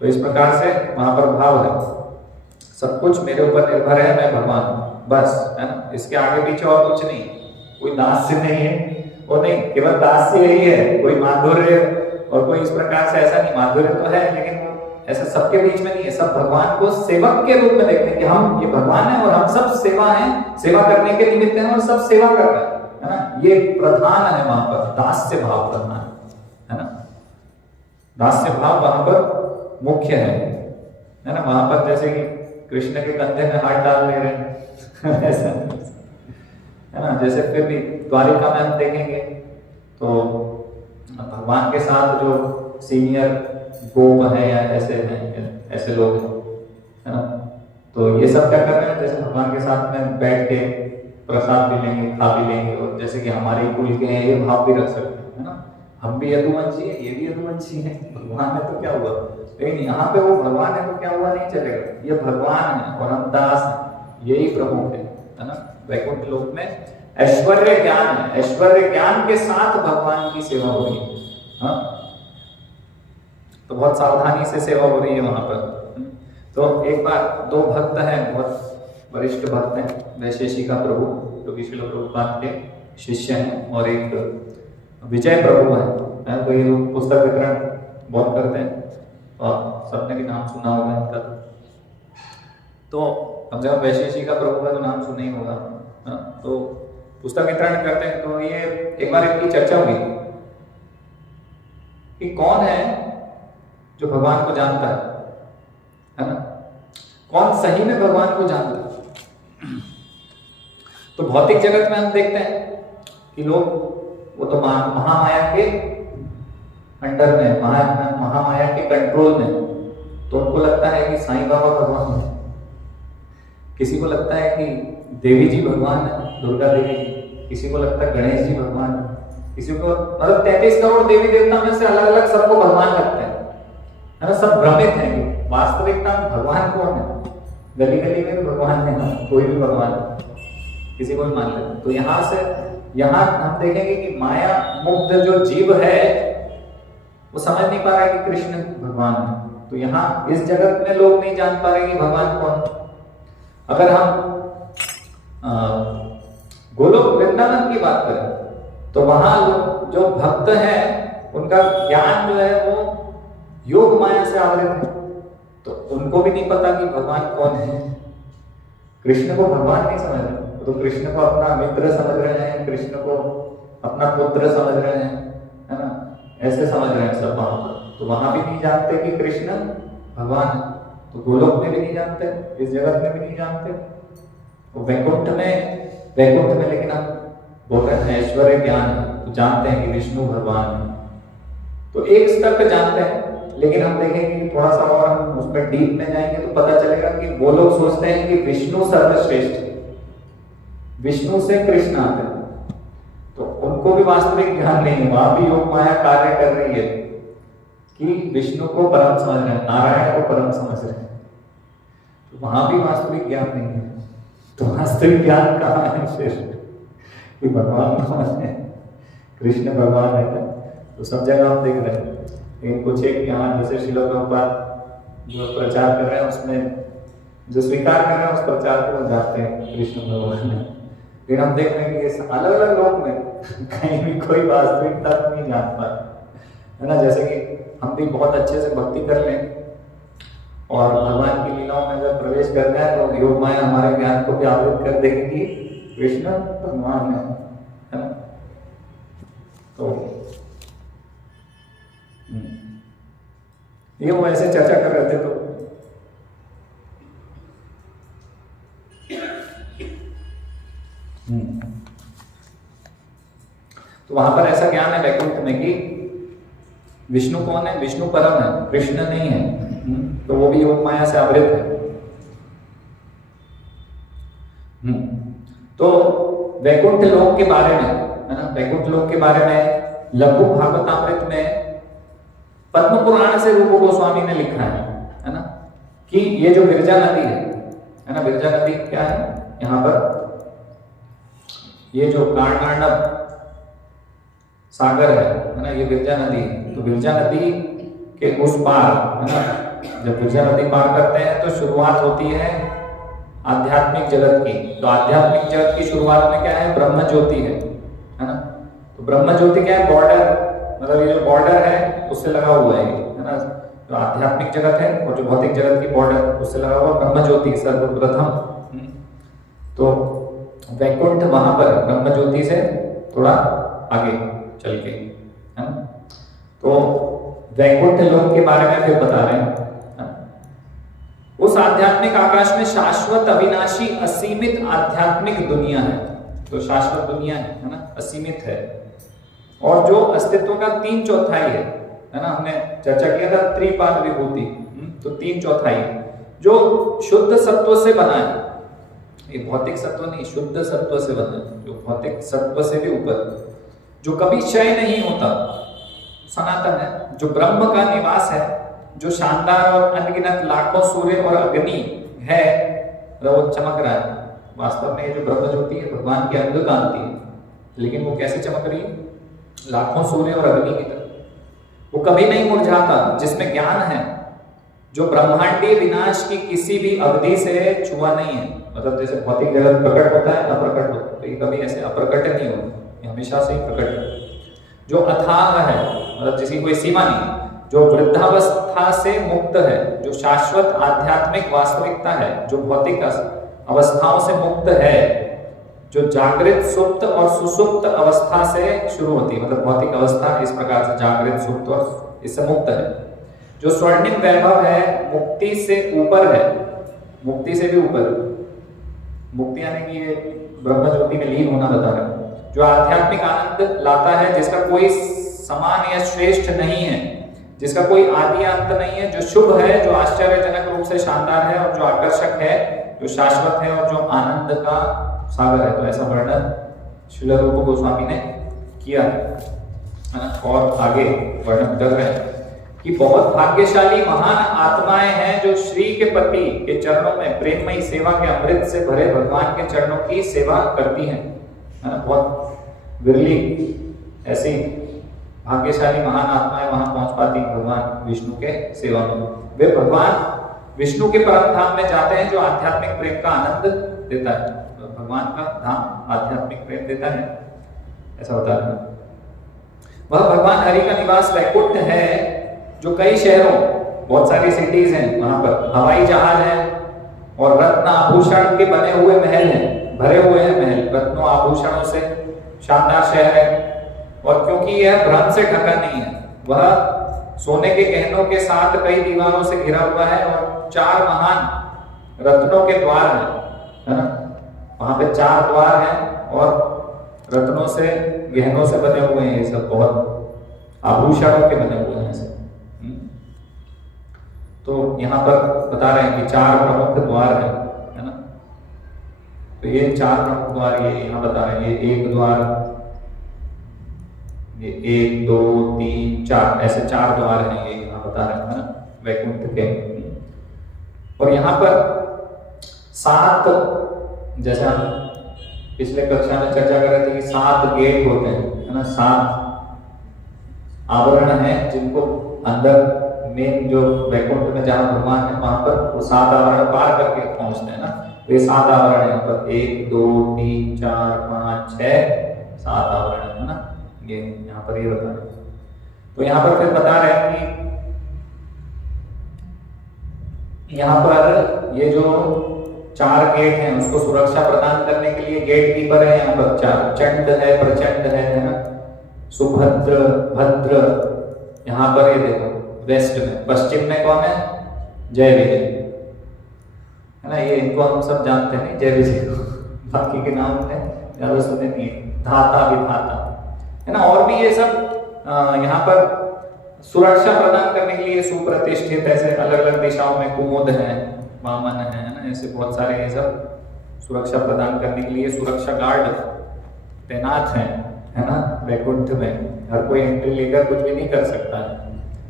तो इस प्रकार से वहां पर भाव है, सब कुछ मेरे ऊपर निर्भर है, मैं भगवान हूं, बस है ना। इसके आगे पीछे और कुछ नहीं, कोई दास्य नहीं है, वो नहीं, केवल दास्य यही है, कोई माधुर्य और कोई इस प्रकार से ऐसा नहीं। माधुर्य तो है लेकिन ऐसा सबके बीच में नहीं है। सब भगवान को सेवक के रूप में देखते हैं कि हम ये भगवान है और हम सब सेवा हैं, सेवा करने के निमित्त हैं और सब सेवा कर रहे हैं, है ना। ये प्रधान है वहां पर, दास्य भाव प्रधान है ना, दास्य भाव वहां पर मुख्य है ना। वहां पर जैसे कि कृष्ण के कंधे में हाथ डाल ले रहे हैं ऐसा है ना। जैसे फिर भी द्वारिका में हम देखेंगे तो भगवान के साथ जो सीनियर गोप है या ऐसे लोग हैं, है ना। तो ये सब क्या कर रहे हैं, जैसे भगवान के साथ में बैठ के प्रसाद भी लेंगे, खा भी लेंगे, और जैसे कि हमारे कुल के हैं, ये भाव भी रख सकते हैं, है ना। हम भी यदुवंशी है, ये भी यदुवंशी है, भगवान है तो क्या हुआ। लेकिन यहाँ पे वो भगवान है तो क्या हुआ, नहीं चलेगा, ये भगवान है और हम दास हैं, यही प्रमुख है ना। वैकुंठ लोक में ऐश्वर्य ज्ञान है, ऐश्वर्य ज्ञान के साथ भगवान की सेवा हो रही है, हाँ। तो बहुत सावधानी से सेवा हो रही है वहां पर। तो एक बार दो भक्त हैं, बहुत वरिष्ठ भक्त हैं, वैशेषिक प्रभु जो कि श्रील प्रभुपाद के शिष्य हैं, और एक विजय प्रभु है, तो ये लोग पुस्तक वितरण बहुत करते हैं और सबने भी नाम सुना होगा इनका। तो अब जब वैशेषिक प्रभु का तो नाम सुना ही होगा, तो पुस्तक वितरण करते हैं। तो ये एक बार इनकी चर्चा हुई कि कौन है जो भगवान को जानता है ना, कौन सही में भगवान को जानता है। तो भौतिक जगत में हम देखते हैं कि लोग वो तो महामाया के अंडर में, महामाया के कंट्रोल में, तो उनको लगता है कि साईं बाबा भगवान है, किसी को लगता है कि देवी जी भगवान है, दुर्गा देवी जी, किसी को लगता है गणेश जी भगवान है, किसी को मतलब 33 करोड़ देवी देवता में से अलग अलग सबको भगवान लगते हैं, है ना। सब भ्रमित हैं, वास्तविकता में भगवान कौन है, गली गली में भी भगवान है, कोई भी भगवान किसी को भी मान लेते। तो यहाँ हम देखेंगे कि माया मुक्त जो जीव है वो समझ नहीं पा रहा है कि कृष्ण भगवान है। तो यहाँ इस जगत में लोग नहीं जान पा रहे कि भगवान कौन। अगर हम गोलोक वृंदावन की बात करें तो वहां जो भक्त हैं उनका ज्ञान जो है वो योग माया से आवृत है, तो उनको भी नहीं पता कि भगवान कौन है। कृष्ण को भगवान नहीं समझ रहे, तो कृष्ण को अपना मित्र समझ रहे हैं, कृष्ण को अपना पुत्र समझ रहे हैं, है ना, ऐसे समझ रहे हैं सब वहां पर। तो वहां भी नहीं जानते कि कृष्ण भगवान है, तो गोलोक में भी नहीं जानते, इस जगत में भी नहीं जानते। तो वैकुंठ में लेकिन हम बोल रहे हैं ऐश्वर्य ज्ञान है, तो जानते हैं कि विष्णु भगवान है। तो एक स्तर पे जानते हैं, लेकिन हम देखेंगे कि थोड़ा सा और हम उसमें डीप में जाएंगे तो पता चलेगा कि वो लोग सोचते हैं कि विष्णु सर्वश्रेष्ठ है, विष्णु से कृष्ण आते हैं, तो उनको भी वास्तविक ज्ञान नहीं है। वहां भी योग माया कार्य कर रही है कि विष्णु को परम समझ रहे हैं, नारायण को परम समझ रहे हैं, तो वहां भी वास्तविक ज्ञान नहीं है। तो वास्तविक ज्ञान कहाँ है फिर कि भगवान कौन है, कृष्ण भगवान है। तो सब जगह हम देख रहे हैं, लेकिन कुछ एक यहाँ जैसे श्रील प्रभुपाद जो प्रचार कर रहे हैं उसमें जो स्वीकार कर रहे हैं उस प्रचार को जाते हैं कृष्ण भगवान है। लेकिन हम देख रहे हैं कि अलग अलग लोग में कहीं भी कोई वास्तविकता नहीं जान पाते, है ना। जैसे कि हम भी बहुत अच्छे से भक्ति कर लें और भगवान की लीलाओं में अगर प्रवेश करना है तो योग माया हमारे ज्ञान को भी आवृत कर देगी कि कृष्ण भगवान है ना। तो ये वो ऐसे चर्चा कर रहे थे, तो वहां पर ऐसा ज्ञान है वैकुंठ में कि विष्णु कौन है, विष्णु परम है, कृष्ण नहीं है। तो वो भी योग माया से आवृत है। तो वैकुंठ लोक के बारे में, है ना, वैकुंठ लोक के बारे में लघु भागवतामृत में पद्म पुराण से रूप गोस्वामी ने लिखा है ना, कि ये जो विरजा नदी है ना, विरजा नदी क्या है, यहाँ पर ये जो कार्णांडव सागर है ना, ये विरजा नदी है। तो विरजा नदी के उस पार, है ना, जब विरजा नदी पार करते हैं तो शुरुआत होती है आध्यात्मिक जगत की। तो आध्यात्मिक जगत की शुरुआत में क्या है, ब्रह्म ज्योति है ना। तो ब्रह्म ज्योति क्या है, बॉर्डर, मतलब ये जो बॉर्डर है उससे लगा हुआ है ना, जो आध्यात्मिक जगत है और जो भौतिक जगत की बॉर्डर उससे लगा हुआ ब्रह्म ज्योति सर्वप्रथम। तो वैकुंठ वहां पर ब्रह्म ज्योति से थोड़ा आगे चल के, है ना। तो वैकुंठ लोक के बारे में फिर बता रहे हैं, उस आध्यात्मिक आकाश में शाश्वत अविनाशी असीमित आध्यात्मिक दुनिया है। तो शाश्वत दुनिया है ना, असीमित है, और जो अस्तित्व का 3/4 है ना, हमने चर्चा किया था त्रिपाद विभूति। तो 3/4 जो शुद्ध सत्व से बना है, ये भौतिक सत्व नहीं, शुद्ध सत्व से बना है, जो भौतिक सत्व से भी ऊपर, जो कभी क्षय नहीं होता, सनातन है, जो ब्रह्म का निवास है, जो शानदार और अनगिनत लाखों सूर्य और अग्नि है, वो चमक रहा है। वास्तव में ये जो ब्रह्म ज्योति है भगवान की अंग कांति है, लेकिन वो कैसे चमक रही है, लाखों सूर्य और अग्नि की तरह। वो कभी नहीं मुरझाता, जिसमें ज्ञान है, जो ब्रह्मांडीय विनाश की किसी भी अवधि से छुआ नहीं है। मतलब जैसे भौतिक जगत प्रकट होता है, अप्रकट होता है, तो ये कभी ऐसे अप्रकट नहीं होता, ये हमेशा से ही प्रकट है। जो अथाह है, मतलब जिसकी कोई सीमा नहीं, जो वृद्धावस्था से मुक्त है, जो शाश्वत आध्यात्मिक वास्तविकता है, जो भौतिक अवस्थाओं से मुक्त है, जो जागृत सुप्त और सुसुप्त अवस्था से शुरू होती है, मतलब भौतिक अवस्था इस प्रकार से जागृत सुप्त और इससे मुक्त है, जो स्वर्णिम वैभव है, मुक्ति से ऊपर है, मुक्ति से भी ऊपर, मुक्ति यानी कि ये ब्रह्म ज्योति में लीन होना बता रहे हैं, जो आध्यात्मिक आनंद लाता है, जिसका कोई समान या श्रेष्ठ नहीं है, जिसका कोई आदि अंत नहीं है, जो शुभ है, जो आश्चर्यजनक रूप से शानदार है, और जो आकर्षक है, जो शाश्वत है, और जो आनंद का सागर है। तो ऐसा वर्णन श्रील रूप गोस्वामी ने किया है ना। और आगे वर्णन कर रहे हैं कि बहुत भाग्यशाली महान आत्माएं हैं जो श्री के पति के चरणों में प्रेममयी सेवा के अमृत से भरे भगवान के चरणों की सेवा करती हैं, है ना। बहुत विरली ऐसी भाग्यशाली महान आत्माएं वहां पहुंच पाती भगवान विष्णु के सेवा में। वे भगवान विष्णु के परम धाम में जाते हैं, जो आध्यात्मिक प्रेम का आनंद देता है। तो भगवान का धाम आध्यात्मिक प्रेम देता है, ऐसा होता है। वह भगवान हरि का निवास वैकुंठ है, जो कई शहरों, बहुत सारी सिटीज हैं वहां पर, हवाई जहाज हैं और रत्न आभूषण के बने हुए महल हैं, भरे हुए हैं महल रत्नों आभूषणों से, शानदार शहर है। और क्योंकि यह भ्रम से ढका नहीं है, वह सोने के गहनों के साथ कई दीवारों से घिरा हुआ है, और 4 महान रत्नों के द्वार हैं, है ना। वहां पे 4 द्वार हैं और रत्नों से गहनों से बने हुए हैं, ये सब बहुत आभूषणों के बने हुए हैं ऐसे। तो यहाँ पर बता रहे हैं कि 4 प्रमुख द्वार हैं, है ना। तो ये 4 प्रमुख द्वार ये यहाँ बता रहे हैं, ये 1 द्वार, ये 1 2 3 4 ऐसे 4 द्वार हैं, ये यहाँ बता रहे हैं ना वैकुंठ के। और यहाँ पर 7, जैसे हम पिछले कक्षा में चर्चा कर रहे थे कि 7 गेट होते हैं, है ना, 7 आवरण हैं, जिनको अंदर मेन जो वैकुंठ में जहां भगवान है वहां पर वो 7 आवरण पार करके पहुंचते हैं ना। तो ये 7 आवरण यहाँ पर 1 2 3 4 5 6 7 आवरण है ना, ये यहाँ पर ये बता रहे हैं। तो यहाँ पर फिर बता रहे हैं कि यहाँ पर ये जो 4 गेट हैं उसको सुरक्षा प्रदान करने के लिए गेट कीपर है यहाँ पर 4, चंड है, प्रचंड है ना, सुभद्र, भद्र। यहाँ पर ये देखो वेस्ट में, पश्चिम में कौन है, जय विजय, है ना। ये इनको हम सब जानते हैं जय विजय को, बाकी के नाम है ज्यादा सुने नहीं, धाता विधाता, है ना। और भी ये सब यहाँ पर सुरक्षा प्रदान करने के लिए सुप्रतिष्ठित ऐसे अलग अलग दिशाओं में कुमुद है, वामन है ना, ऐसे बहुत सारे ये सब सुरक्षा प्रदान करने के लिए सुरक्षा गार्ड तैनात हैं, है ना, वैकुंठ में। हर कोई एंट्री लेकर कुछ भी नहीं कर सकता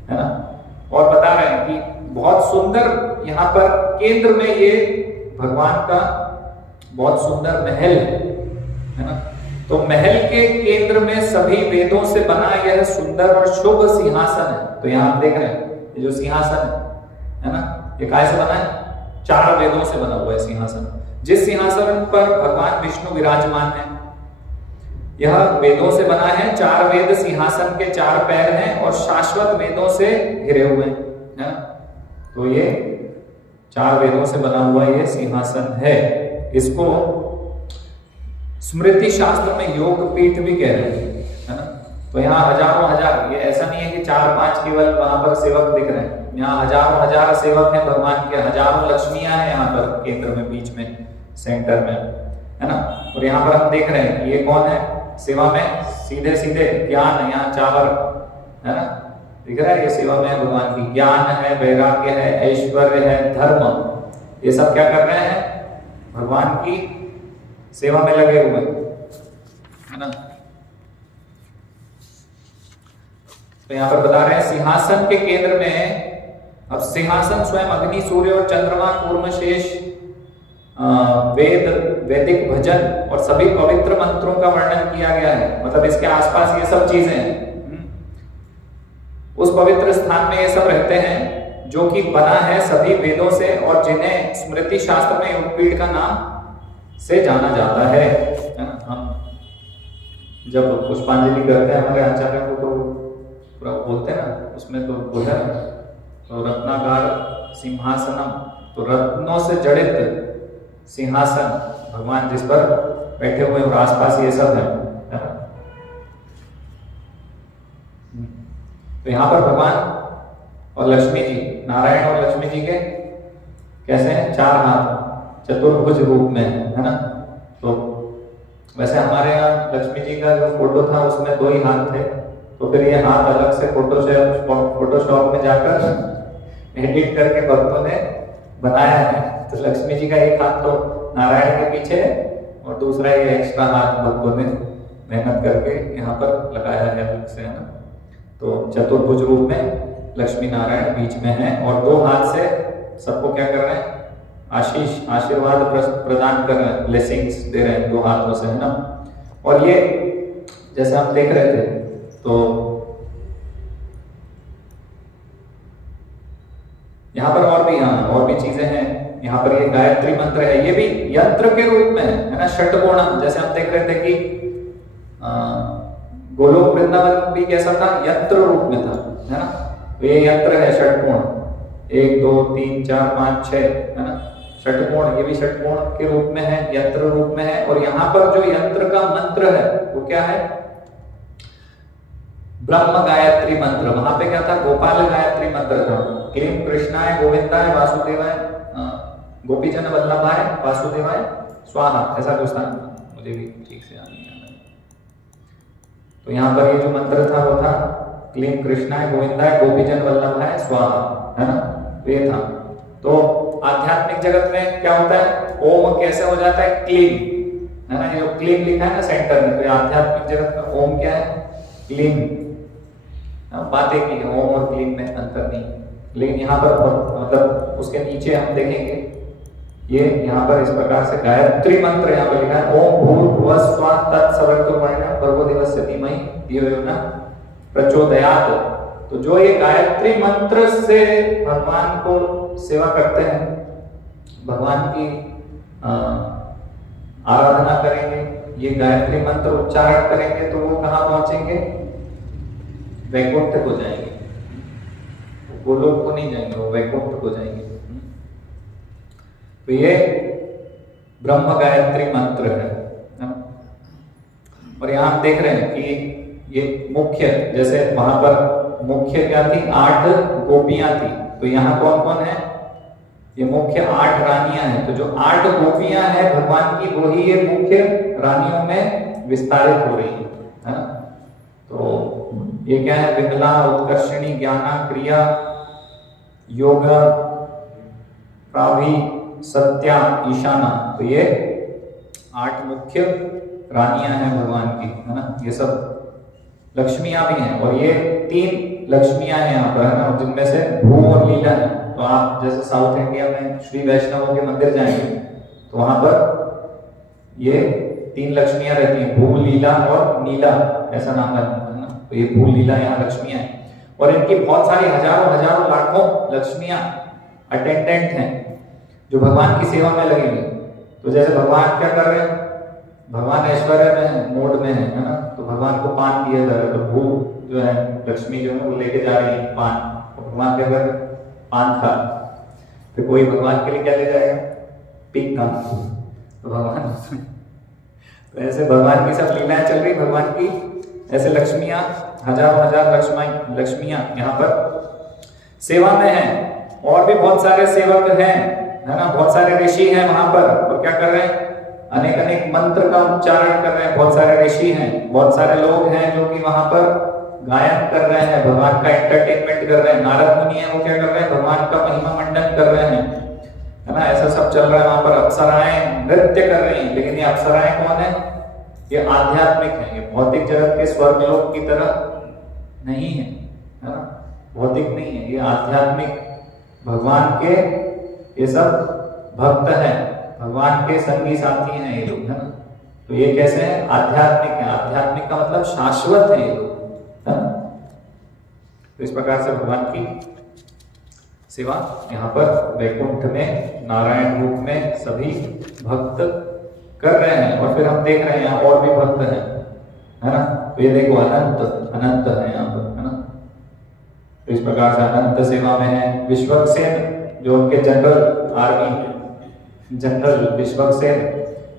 है ना। और बता रहे हैं कि बहुत सुंदर यहाँ पर केंद्र में ये भगवान का बहुत सुंदर महल है ना। तो महल के केंद्र में सभी वेदों से बना यह सुंदर और शुभ सिंहासन है। तो यहाँ आप देख रहे हैं ये जो सिंहासन है ना, ये काय से बना है? 4 वेदों से बना हुआ है सिंहासन। जिस सिंहासन पर भगवान विष्णु विराजमान है, यह वेदों से बना है। 4 वेद सिंहासन के 4 पैर हैं और शाश्वत वेदों से घिरे हुए हैं, है ना। तो ये 4 वेदों से बना हुआ ये सिंहासन है। इसको स्मृति शास्त्र में योग पीठ भी कह रहे हैं, है ना। तो यहाँ हजारों हजार, ये ऐसा नहीं है कि 4-5 केवल वहां पर सेवक दिख रहे हैं। यहाँ हजारों हजार सेवक हैं भगवान के, हजारों लक्ष्मियां हैं यहाँ पर केंद्र में, बीच में, सेंटर में, है ना। और यहाँ पर हम देख रहे हैं कि ये कौन है सेवा में? सीधे सीधे ज्ञान, यहाँ चावर, है ना, दिख रहा है। ये सेवा में है भगवान की। ज्ञान है, वैराग्य है, ऐश्वर्य है, धर्म, ये सब क्या कर रहे हैं? भगवान की सेवा में लगे हुए, है ना। तो यहाँ पर बता रहे हैं सिंहासन के केंद्र में, अब सिंहासन स्वयं अग्नि, सूर्य और चंद्रमा, कूर्म, शेष, वैदिक भजन और सभी पवित्र मंत्रों का वर्णन किया गया है। मतलब इसके आसपास ये सब चीजें हैं। उस पवित्र स्थान में ये सब रहते हैं जो कि बना है सभी वेदों से और जिन्हें स्मृति शास्त्र में योगपीठ का नाम से जाना जाता है ना। हम जब पुष्पांजलि करते हैं हमारे आचार्य को तो पूरा बोलते हैं ना, उसमें तो बोला ना, तो रत्नागार सिंहासनम, तो रत्नों से जड़ित सिंहासन भगवान जिस पर बैठे हुए और आसपास ये सब है ना। तो यहाँ पर भगवान और लक्ष्मी जी, नारायण और लक्ष्मी जी के कैसे हैं? 4 हाथ चतुर्भुज रूप में, है ना। तो वैसे हमारे यहाँ लक्ष्मी जी का जो फोटो था उसमें 2 ही हाथ थे, तो फिर ये हाथ अलग से फोटोशॉप में जाकर एडिट करके भक्तों ने बनाया है। तो लक्ष्मी जी का एक हाथ तो नारायण के पीछे और दूसरा ये एक्स्ट्रा हाथ भक्तों ने मेहनत करके यहाँ पर लगाया है अलग से, है ना। तो चतुर्भुज रूप में लक्ष्मी नारायण बीच में है और 2 हाथ से सबको क्या कर रहे हैं? आशीर्वाद प्रदान कर रहे हैं, ब्लेसिंग्स दे रहे हैं 2 हाथों से, है ना। और ये जैसे हम देख रहे थे तो यहाँ पर और भी चीजें हैं। यहाँ पर ये गायत्री मंत्र है, ये भी यंत्र के रूप में है ना। षटकोणम, जैसे हम देख रहे थे कि गोलोक वृंदावन भी कैसा था? यंत्र रूप में था, है ना। तो ये यंत्र है षटकोण, 1 2 3 4 5 6, है ना। षटकोण, ये भी षटकोण के रूप में है, यंत्र रूप में है। और यहाँ पर जो यंत्र का मंत्र है वो क्या है? ब्रह्म गायत्री मंत्र। वहां पे क्या था? गोपाल गायत्री मंत्र था। क्लीं कृष्णाय गोविंदाय वासुदेवाय गोपीजन वल्लभाय वासुदेवाय स्वाहा, ऐसा कुछ था, मुझे भी ठीक से याद नहीं आ रहा। तो यहाँ पर ये जो मंत्र था वो था क्लीं कृष्णाय गोविंदाय गोपीजन वल्लभाय स्वाहा, है ना। तो ये था। तो आध्यात्मिक जगत में क्या होता है? ओम कैसे हो जाता है? क्लीं, है ना। ये जो क्लीं लिखा है ना सेंटर में, तो आध्यात्मिक जगत में ओम क्या है? क्लीं। बातें की ओम और क्लीं में अंतर नहीं, लेकिन यहाँ पर मतलब उसके नीचे हम देखेंगे ये यहाँ पर इस प्रकार से गायत्री मंत्र यहाँ पर लिखा है, ओम भूर्भुवः स्वः तत्सवितुर्वरेण्यं भर्गो देवस्य धीमहि धियो यो नः प्रचोदयात्। तो जो ये गायत्री मंत्र से भगवान को सेवा करते हैं, भगवान की आराधना करेंगे, ये गायत्री मंत्र उच्चारण करेंगे, तो वो कहाँ पहुंचेंगे? वैकुंठ को जाएंगे, गोलोक को नहीं जाएंगे, वो वैकुंठ को जाएंगे। तो ये ब्रह्म गायत्री मंत्र है। और यहाँ हम देख रहे हैं कि ये मुख्य, जैसे वहां पर मुख्य क्या थी? 8 गोपियां थी। तो यहाँ कौन कौन है? ये मुख्य 8 रानियां हैं। तो जो 8 गोपियां हैं भगवान की, वही ये मुख्य रानियों में विस्तारित हो रही है ना। तो ये क्या है? विमला, उत्कर्षणी, ज्ञाना, क्रिया, योगा, प्रावी, सत्या, ईशाना। तो ये 8 मुख्य रानियां हैं भगवान की, है ना, ये सब लक्ष्मियां भी हैं। और ये 3 लक्ष्मियां हैं यहाँ पर, है ना, जिनमें से भू और लीला है। तो आप जैसे साउथ इंडिया में श्री वैष्णवों के मंदिर जाएंगे तो वहां पर ये 3 लक्ष्मियां रहती हैं, भू, लीला और नीला, ऐसा नाम है ना। तो ये भू, लीला यहाँ लक्ष्मियां हैं और इनकी बहुत सारी हजारों लाखों लक्ष्मियां अटेंडेंट हैं जो भगवान की सेवा में लगी हुई। तो जैसे भगवान क्या कर रहे हैं, भगवान ऐश्वर्य में है, मोड में है ना, तो भगवान को पान दिया जा रहा है। तो भू जो है, लक्ष्मी जो है वो लेके जा रही है पान, तो भगवान के घर पान खा, फिर कोई भगवान के लिए क्या ले जाएगा, पिक्का। तो भगवान तो ऐसे भगवान की सब लीलाएं चल रही भगवान की, ऐसे लक्ष्मियां हजारों लक्ष्मियां यहाँ पर सेवा में हैं। और भी बहुत सारे सेवक हैं, है ना, बहुत सारे ऋषि हैं वहां पर, और क्या कर रहे हैं, अनेक मंत्र का उच्चारण कर रहे हैं। बहुत सारे ऋषि हैं, बहुत सारे लोग हैं जो कि वहां पर गायन कर रहे हैं, भगवान का एंटरटेनमेंट कर रहे हैं। नारद मुनि है, वो क्या कर रहे हैं, भगवान का महिमा मंडन कर रहे हैं, है ना, ऐसा सब चल रहा है वहां पर। अप्सराएं नृत्य कर रही हैं, लेकिन ये अप्सराएं कौन है, ये आध्यात्मिक है, ये भौतिक जगत के स्वर्गलोक की तरह नहीं है, है ना, भौतिक नहीं है, ये आध्यात्मिक भगवान के ये सब भक्त हैं, भगवान के संगी साथी हैं ये लोग, है ना। तो ये कैसे हैं, आध्यात्मिक है। आध्यात्मिक का मतलब शाश्वत है ये लोग, है ना। तो इस प्रकार से भगवान की सेवा यहाँ पर वैकुंठ में नारायण रूप में सभी भक्त कर रहे हैं। और फिर हम देख रहे हैं यहाँ और भी भक्त हैं, है ना। तो ये देखो अनंत है यहाँ पर, है ना। तो इस प्रकार से अनंत सेवा में है। विश्वक्सेन जो उनके general army, general Vishwaksen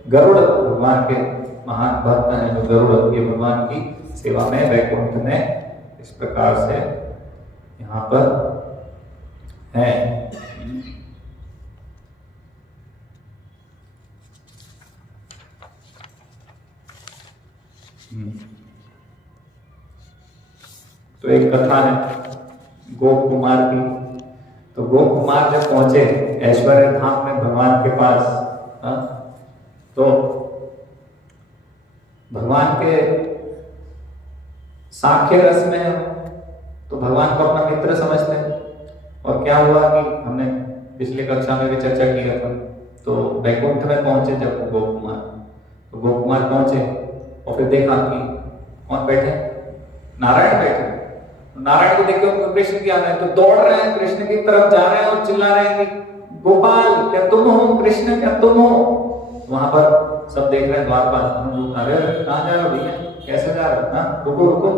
Garuda भगवान के महान भक्त हैं, जो गरुड़ ये भगवान की सेवा में वैकुंठ में इस प्रकार से यहाँ पर है। तो एक कथा है गोप कुमार की। तो गोप कुमार जब पहुंचे ऐश्वर्य धाम में भगवान के पास, तो भगवान के साख्य रस में, तो भगवान को अपना मित्र समझते हैं। और क्या हुआ कि हमने पिछले कक्षा में भी चर्चा किया था, तो वैकुंठ में पहुंचे जब गोप कुमार, तो गोप कुमार पहुंचे और फिर देखा कि कौन बैठे, नारायण बैठे। नारायण को देख के उनको कृष्ण की याद है, तो दौड़ रहे हैं, कृष्ण की तरफ जा रहे हैं और चिल्ला रहे हैं कि गोपाल क्या तुम हो, कृष्ण क्या तुम हो। वहां पर सब देख रहे हैं, द्वारपाल, अरे कहाँ जा रहे हो भैया, कैसे जा रहे हो, हाँ रुको रुको,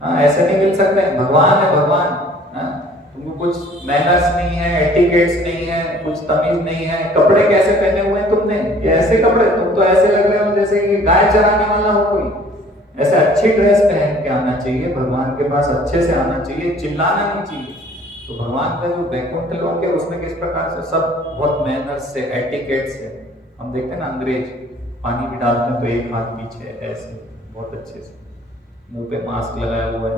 हाँ ऐसे नहीं मिल सकते, भगवान है भगवान, हाँ तुमको कुछ मैनर्स नहीं है, एटिकेट्स नहीं है, कुछ तमीज नहीं है, कपड़े कैसे पहने हुए हैं तुमने, ये ऐसे कपड़े, तुम तो ऐसे लग रहे हो जैसे कि गाय चराने वाला हो कोई। ऐसे अच्छी ड्रेस पहन के आना चाहिए, भगवान के पास अच्छे से आना चाहिए, चिल्लाना नहीं चाहिए। तो भगवान का जो वैकुंठ लोक है उसमें किस प्रकार से सब बहुत मैनर्स से, एटिकेट से, हम देखते हैं ना अंग्रेज पानी भी डालते हैं तो एक हाथ पीछे ऐसे बहुत अच्छे से, मुंह पे मास्क लगाया हुआ है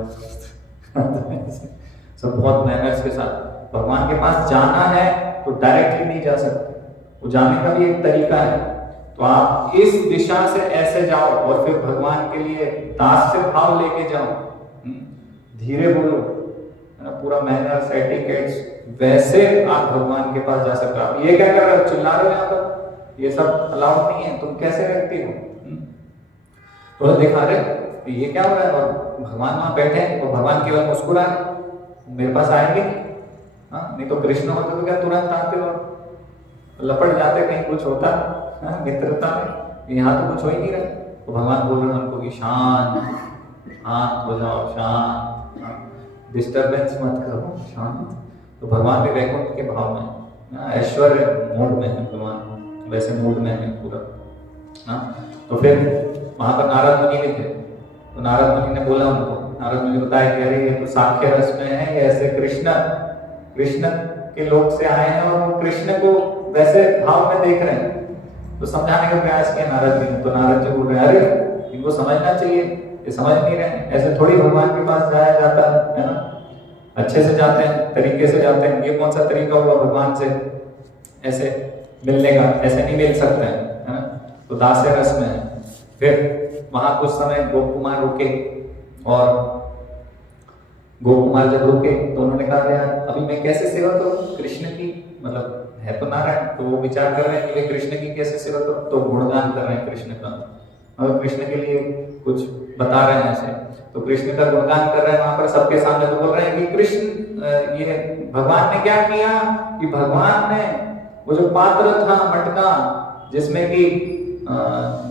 सब बहुत मैनर्स के साथ। भगवान के पास जाना है तो डायरेक्टली नहीं जा सकते, वो जाने का भी एक तरीका है। तो आप इस दिशा से ऐसे जाओ और फिर भगवान के लिए दास्य भाव लेके जाओ, धीरे बोलो, पूरा मैनर्स एटिकेट्स, वैसे आप भगवान के पास जा सकते हो। आप ये क्या कर रहे हो, चिल्ला रहे हो यहाँ पर, ये सब अलाउड नहीं है, तुम कैसे व्यक्ति हो, तो दिखा रहे ये क्या हो रहा है। और भगवान वहां बैठे हैं और भगवान केवल मुस्कुरा रहे, मेरे पास आएंगे नहीं तो कृष्ण होते तो क्या तुरंत आते और लपट जाते, कहीं कुछ होता मित्रता में, यहाँ तो कुछ हो ही नहीं रहा। तो भगवान बोल रहे हैं उनको कि शांत हो जाओ, शांत, डिस्टर्बेंस मत करो, शांत। तो भगवान भी वैकुंठ के भाव में, ऐश्वर्य मूड में है भगवान, वैसे मूड में है पूरा। तो फिर वहां पर नारद मुनि भी थे, तो नारद मुनि ने बोला उनको, नारद मुनि बताया कि अरे ये तो साख्य रस में है, ये ऐसे कृष्ण के लोक से आए हैं और वो कृष्ण को वैसे भाव में देख रहे हैं। तो समझाने का प्रयास किया नारद जी ने, तो नारद जी बोल रहे हैं अरे इनको समझना चाहिए, ये समझ नहीं रहे, ऐसे थोड़ी भगवान के पास जाया जाता है ना, अच्छे से जाते हैं, तरीके से जाते हैं। ये कौन सा तरीका हुआ भगवान से ऐसे मिलने का, ऐसे नहीं मिल सकते हैं, है ना। तो दास्य रस में है, फिर वहां कुछ समय गोप कुमार रुके, और गोप कुमार जब रुके तो उन्होंने कहा यार अभी मैं कैसे सेवा करूं कृष्ण की, मतलब है तो नारायण, तो वो विचार कर रहे हैं कि कृष्ण की कैसे सेवा करूं, तो गुणगान कर रहे हैं कृष्ण का, और कृष्ण के लिए कुछ बता रहे हैं ऐसे, तो कृष्ण का गुणगान कर रहे हैं वहां पर सबके सामने, तो बोल रहे हैं कि कृष्ण ये भगवान ने क्या किया कि भगवान ने वो जो पात्र था मटका जिसमें कि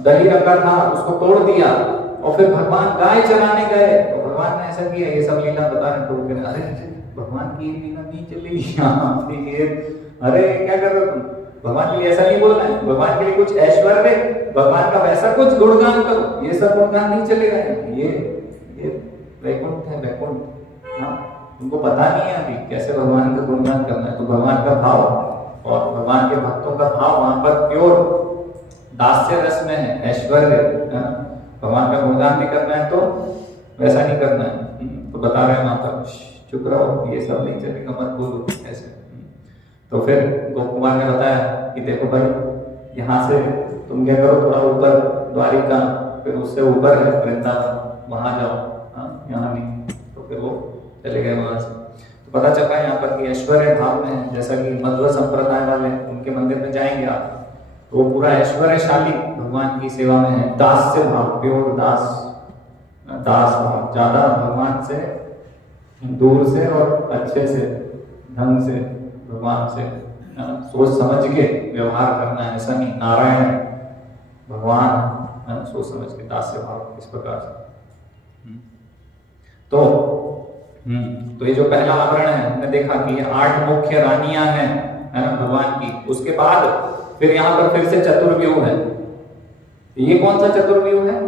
दही रखा था उसको तोड़ दिया, और फिर भगवान गाय चराने गए तो भगवान ने ऐसा किया, ये सब लीला बता रहे तो कह अरे भगवान की लीला नहीं चलेगी यहाँ, ये अरे क्या कर रहे हो तुम, भगवान के लिए ऐसा नहीं बोलना है, भगवान के लिए कुछ ऐश्वर्य, भगवान का वैसा कुछ गुणगान करो, ये सब गुणगान नहीं चलेगा, ये वैकुंठ है वैकुंठ। हाँ, तुमको पता नहीं है अभी कैसे भगवान का गुणगान करना है, तो भगवान का भाव और भगवान के भक्तों का भाव वहां पर प्योर दास्य रस में है, ऐश्वर्य, भगवान का गुणगान भी करना है तो वैसा नहीं करना है, तो बता रहे हैं वहां पर चुप रहो, ये सब नहीं चलेगा, मत बोलो ऐसे। तो फिर गोप कुमार ने बताया कि देखो भाई यहाँ से तुम क्या करो, थोड़ा ऊपर द्वारिका, फिर उससे ऊपर है वृंदावन, वहां जाओ, यहाँ नहीं, तो फिर वो चले गए वहां से। तो पता चला यहाँ पर कि ऐश्वर्य भाव में है, जैसा कि मध्व संप्रदाय वाले उनके मंदिर में जाएंगे आप तो वो पूरा ऐश्वर्यशाली भगवान की सेवा में है, दास्य भाव, प्योर दास भाव, ज्यादा भगवान से दूर से और अच्छे से ढंग से भगवान से सोच समझ के व्यवहार करना है, ऐसा नहीं नारायण भगवान सोच समझ के दास्य भाव इस प्रकार से। तो ये जो पहला आवरण है हमने देखा कि ये 8 मुख्य रानियां हैं, है ना भगवान की। उसके बाद फिर यहाँ पर फिर से चतुर्व्यूह है। ये कौन सा चतुर्व्यूह है?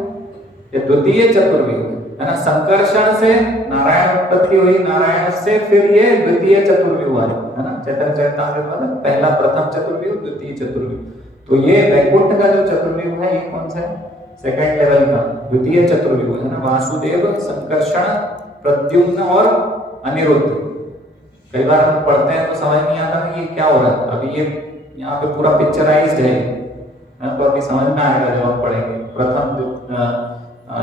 ये द्वितीय चतुर्व्यूह है ना। संकर्षण से नारायण उत्पत्ति हुई, नारायण से फिर ये द्वितीय चतुर्व्यूह है ना। चैतन्य चरितामृत में पहला प्रथम चतुर्व्यूह, द्वितीय चतुर्व्यूह। तो ये वैकुंठ का जो चतुर्व्यूह है ये कौन सा है? सेकंड लेवल का द्वितीय चतुर्व्यूह है ना। वासुदेव, संकर्षण, प्रद्युम्न और अनिरुद्ध। कई बार हम पढ़ते हैं तो समझ नहीं आता कि ये क्या हो रहा है। अभी ये यहाँ पे पूरा पिक्चराइज्ड है तो अभी समझ में आएगा जब आप पढ़ेंगे। प्रथम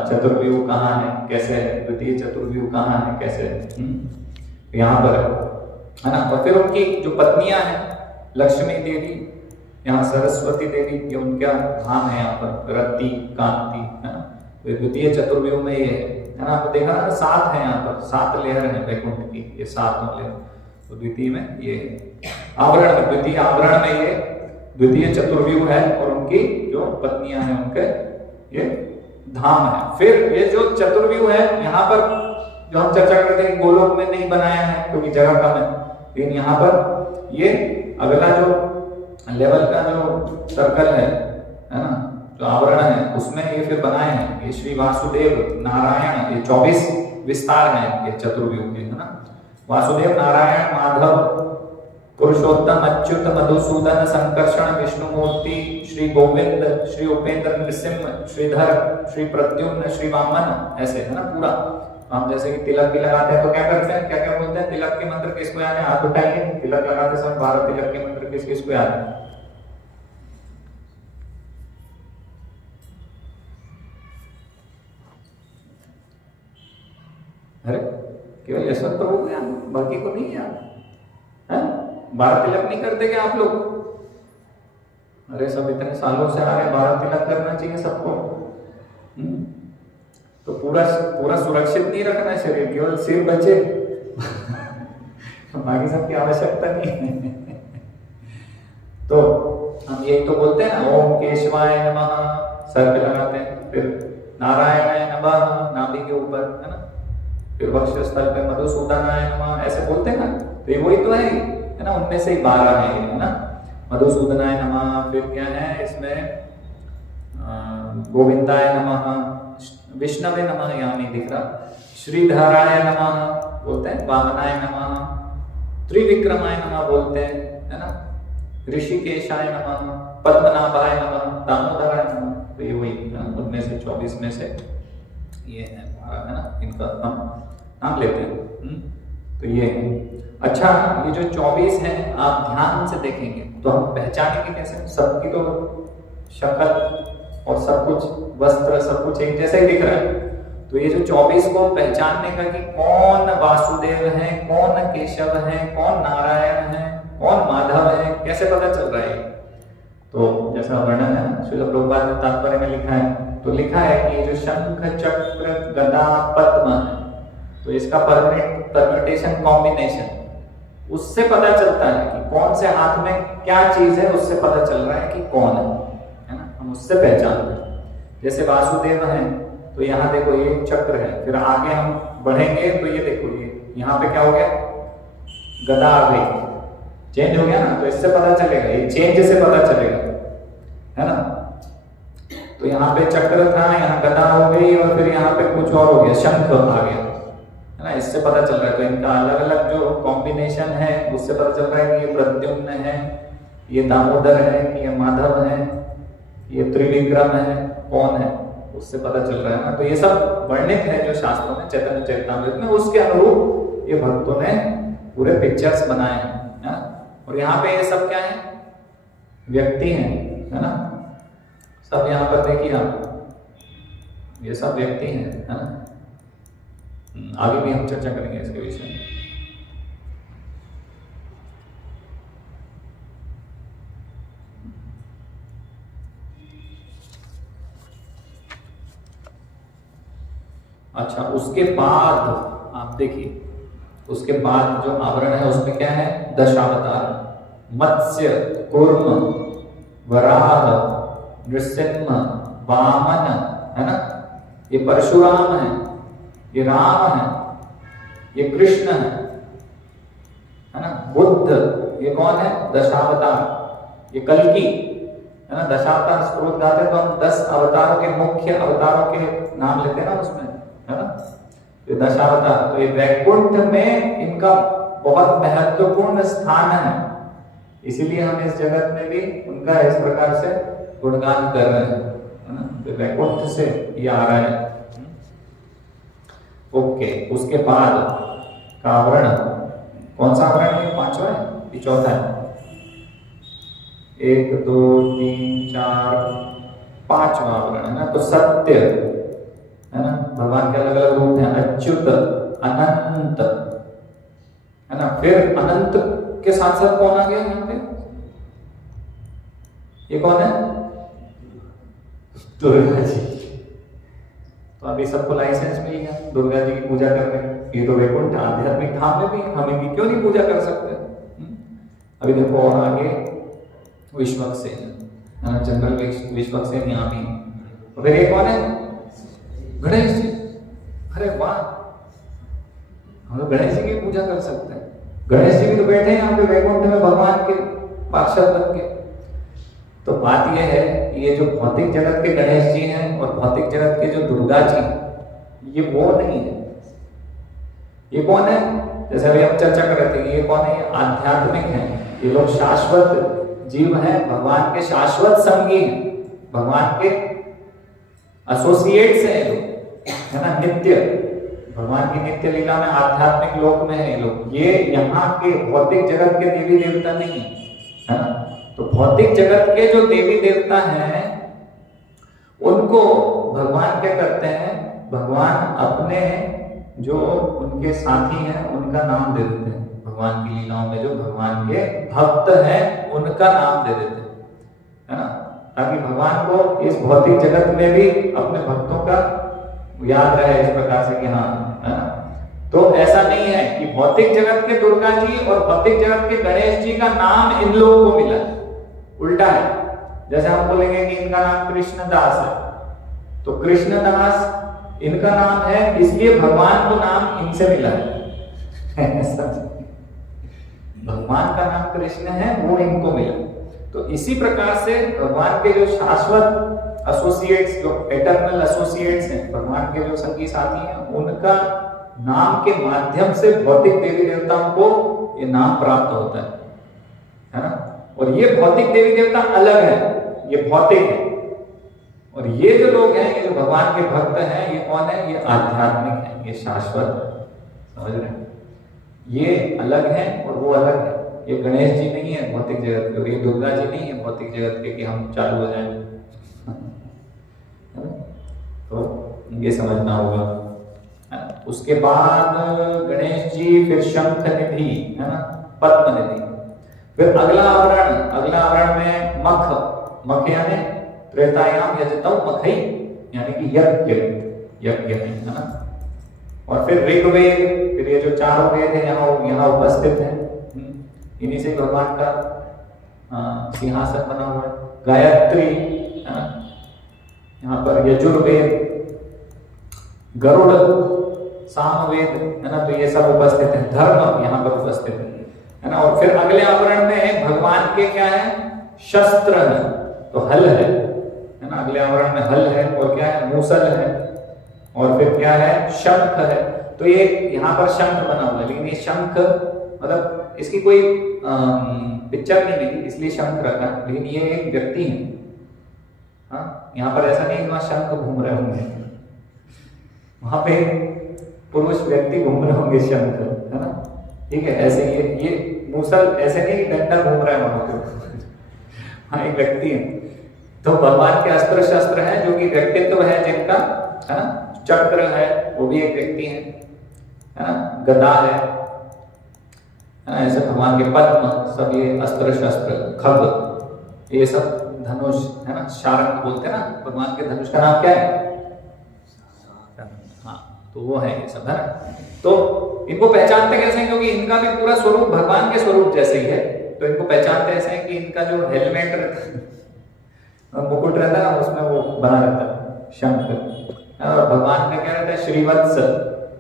चतुर्व्यूह कहाँ है, कैसे है, द्वितीय चतुर्व्यूह कहाँ है, कैसे है, यहाँ पर है ना। तो फिर उनकी जो पत्नियां हैं, लक्ष्मी देवी, यहाँ सरस्वती देवी, ये उनका धाम है यहाँ पर, रति, कांति, है ना। तो द्वितीय चतुर्व्यूह में ये है ना। आपको देखा ना 7 है यहाँ पर, 7 लेयर है वैकुंठ की, ये 7 लेयर। तो द्वितीय में ये आवरण में, द्वितीय आवरण में ये द्वितीय चतुर्व्यूह है और उनकी जो पत्नियां हैं उनके ये धाम है। फिर ये जो चतुर्व्यूह है यहाँ पर जो हम चर्चा करते हैं गोलोक में नहीं बनाया है क्योंकि जगह कम है, लेकिन यहाँ पर ये अगला जो लेवल का जो सर्कल है ना, जो आवरण है उसमें ये फिर बनाए हैं। ये श्री वासुदेव नारायण, ये 24 विस्तार हैं ये चतुर्व्यूह के, है ना। वासुदेव, नारायण, माधव, पुरुषोत्तम, अच्युत, मधुसूदन, संकर्षण, विष्णुमूर्ति, श्री गोविंद, श्री उपेंद्र, नृसिंह, श्रीधर, श्री प्रद्युम्न, श्री वामन, ऐसे है ना पूरा। हम जैसे कि तिलक भी लगाते हैं तो क्या करते हैं, क्या क्या बोलते हैं? तिलक के मंत्र किसको याद है? हाथ उठाइए। तिलक लगाते समय 12 तिलक के मंत्र किस किसको याद है? अरे केवल यशवंत प्रभु को याद, बाकी को नहीं याद है? 12 तिलक नहीं करते क्या आप लोग? अरे सब इतने सालों से आ रहे, 12 तिलक करना चाहिए सबको। तो पूरा सुरक्षित नहीं रखना है शरीर, केवल सिर बचे बाकी सबकी आवश्यकता नहीं है। तो हम यही तो बोलते हैं ना, ओम केशवाय नमः सर पे लगाते हैं, फिर नारायणाय नमः नाभि के ऊपर, है ना। फिर वक्षस्थल पे मधुसूदनाय नमः ऐसे बोलते हैं ना। तो ये वही तो है ना, उनमें से ही 12 है ना। मधुसूदनाय नमः, फिर क्या है इसमें गोविंदाय नमः, विष्णवे नमः यहाँ नहीं दिख रहा, श्रीधराय नमः बोलते हैं, वामनाय नमः, त्रिविक्रमाय नमः बोलते हैं, है ना। ऋषिकेशाय नमः, पद्मनाभाय नमः, दामोदराय नमः। तो ये वही उनमें से 24 में से ये है ना, इनका हम नाम लेते हैं। तो ये है। अच्छा, ये जो 24 हैं आप ध्यान से देखेंगे तो हम पहचानेंगे कैसे? सबकी तो शक्ल और सब कुछ वस्त्र सब कुछ एक जैसा ही दिख रहा है। तो ये जो 24 को पहचानने का कि कौन वासुदेव है, कौन केशव है, कौन नारायण है, कौन माधव है, कैसे पता चल रहा है? तो जैसा वर्णन है श्रील प्रभुपाद ने तात्पर्य में लिखा है, तो लिखा है कि ये जो शंख चक्र गदा पद्म है, तो इसका परम्यूटेशन कॉम्बिनेशन, उससे पता चलता है कि कौन से हाथ में क्या चीज है, उससे पता चल रहा है कि कौन है ना, हम उससे पहचानते हैं। जैसे वासुदेव है तो यहाँ देखो ये चक्र है, फिर आगे हम बढ़ेंगे तो ये देखो ये यहाँ पे क्या हो गया, गदा आ गई, चेंज हो गया ना, तो इससे पता चलेगा, ये चेंज से पता चलेगा, है ना। तो यहाँ पे चक्र था, यहाँ गदा हो गई और फिर यहाँ पे कुछ और हो गया, शंख आ गया, है ना, इससे पता चल रहा है। तो इनका अलग अलग जो कॉम्बिनेशन है उससे पता चल रहा है कि ये प्रद्युम्न है, ये दामोदर है, कि ये माधव है, ये त्रिविक्रम है, कौन है, उससे पता चल रहा है ना। तो ये सब वर्णित है जो शास्त्रों में, चैतन्य चरितामृत में, उसके अनुरूप ये भक्तों ने पूरे पिक्चर्स बनाए हैं ना। और यहाँ पे ये सब क्या है, व्यक्ति हैं, है ना, सब यहाँ पर देखिए आप, ये सब व्यक्ति हैं, है ना। आगे भी हम चर्चा करेंगे इसके विषय में। अच्छा, उसके बाद आप देखिए, उसके बाद जो आवरण है उसमें क्या है, दशावतार, मत्स्य, कूर्म, वराह, नृसिंह, वामन, है ना, ये परशुराम है, ये राम है, ये कृष्ण है ना, बुद्ध, ये कौन है, दशावतार, ये कल्कि, है ना। दशावतार स्त्रोत गाते तो हम 10 अवतारों के, मुख्य अवतारों के नाम लेते हैं ना उसमें, है ना। ये दशावतार, तो ये वैकुंठ में इनका बहुत महत्वपूर्ण स्थान है, इसीलिए हम इस जगत में भी उनका इस प्रकार से गुणगान कर रहे हैं, है ना। तो वैकुंठ से ये आ रहा है। ओके, उसके बाद का आवरण, कौन सा आवरण है, 5वां है कि 4था है? 1 2 3 4 5वां आवरण है ना। तो सत्य, है ना, भगवान के अलग अलग रूप हैं, अच्युत, अनंत, है ना। फिर अनंत के साथ साथ कौन आ गया यहाँ पे, ये कौन है, दुर्गा जी। तो अभी सबको लाइसेंस मिल गया दुर्गा जी की पूजा करने, ये तो वैकुंठ आध्यात्मिक धाम में भी हम इनकी क्यों नहीं पूजा कर सकते। अभी देखो और आगे विश्वक्सेन, है ना, जनरल विश्वक्सेन यहाँ भी। और फिर एक कौन है, गणेश जी। अरे वाह, हम लोग गणेश जी की पूजा कर सकते हैं। गणेश जी भी तो बैठे हैं यहाँ पे वैकुंठ में भगवान के पार्षद बन के। तो बात यह है कि ये जो भौतिक जगत के गणेश जी हैं और भौतिक जगत के जो दुर्गा जी, ये वो नहीं है। ये कौन है, जैसे अभी हम चर्चा कर रहे थे, ये कौन है, ये आध्यात्मिक है, ये लोग शाश्वत जीव हैं, भगवान के शाश्वत संगी हैं, भगवान के एसोसिएट्स हैं लोग, है ना, नित्य, भगवान की नित्य लीला में आध्यात्मिक लोक में है ये लोग। ये यहाँ के भौतिक जगत के देवी देवता नहीं है ना। तो भौतिक जगत के जो देवी देवता हैं उनको भगवान क्या करते हैं, भगवान अपने जो उनके साथी हैं उनका नाम दे देते हैं। भगवान की लीलाओं में जो भगवान के भक्त हैं उनका नाम दे देते हैं, है ना, ताकि भगवान को इस भौतिक जगत में भी अपने भक्तों का याद रहे इस प्रकार से कि हाँ, है ना। तो ऐसा नहीं है कि भौतिक जगत के दुर्गा जी और भौतिक जगत के गणेश जी का नाम इन लोगों को मिला, उल्टा है। जैसे हम बोलेंगे कि इनका नाम कृष्णदास है, तो कृष्णदास इनका नाम है इसलिए भगवान को नाम इनसे मिला है। भगवान का नाम कृष्ण है, वो इनको मिला। तो इसी प्रकार से भगवान के जो शाश्वत एसोसिएट्स, जो एटर्नल एसोसिएट्स हैं, भगवान के जो संगी साथी हैं, उनका नाम के माध्यम से भौतिक देवी देवताओं को ये नाम प्राप्त होता है ना। और ये भौतिक देवी देवता अलग है, ये भौतिक है। और ये जो लोग हैं, ये जो भगवान के भक्त हैं, ये कौन है, ये आध्यात्मिक है, ये शाश्वत है, समझ रहे हैं। ये अलग है और वो अलग है। ये गणेश जी नहीं है भौतिक जगत के, और ये दुर्गा जी नहीं है भौतिक जगत के कि हम चालू हो जाएं। है ना? तो ये समझना होगा, है ना? उसके बाद गणेश जी, फिर शंख निधि, है ना, पद्म निधि। फिर अगला आवरण में मख यानी त्रेतायाम यजतौ मखई, यानी कि यज्ञ है ना। और फिर ऋग्वेद, फिर ये जो चारों वेद है यहाँ उपस्थित है, इन्हीं से भगवान का सिंहासन बना हुआ है। गायत्री, है ना, यहाँ पर यजुर्वेद, गरुड़, सामवेद, है ना, तो ये सब उपस्थित है। धर्म यहाँ पर उपस्थित है ना। और फिर अगले आवरण में भगवान के क्या है, शस्त्र है, तो हल है ना। अगले आवरण में हल है, और क्या है, मूसल है, और फिर क्या है, शंख है। तो ये यहाँ पर शंख बना हुआ है, लेकिन ये शंख मतलब इसकी कोई पिक्चर नहीं मिली, इसलिए शंख रखा, लेकिन ये एक व्यक्ति है। हाँ, यहाँ पर ऐसा नहीं वहां शंख घूम रहे होंगे, वहां पे पुरुष व्यक्ति घूम रहे होंगे शंख, है ना, ठीक है। ऐसे ये मूसल ऐसे नहीं डंडा घूम रहा है वहां पे, हाँ, एक व्यक्ति है। तो भगवान के अस्त्र शस्त्र हैं जो कि व्यक्तित्व है जिनका, है ना। चक्र है, वो भी एक व्यक्ति है ना। गदा है ना, ऐसे भगवान के पद्म, सब ये अस्त्र शस्त्र, खग, ये सब, धनुष, है ना, शारंग बोलते हैं ना, भगवान के धनुष का नाम क्या है, हाँ, तो वो है ये सब, है ना। तो इनको पहचानते कैसे हैं, क्योंकि इनका भी पूरा स्वरूप भगवान के स्वरूप जैसे ही है, तो इनको पहचानते ऐसे हैं कि इनका जो हेलमेट रहता है, मुकुट रहता है, उसमें वो बना रहता है शंख, और भगवान का क्या रहता है, श्रीवत्स,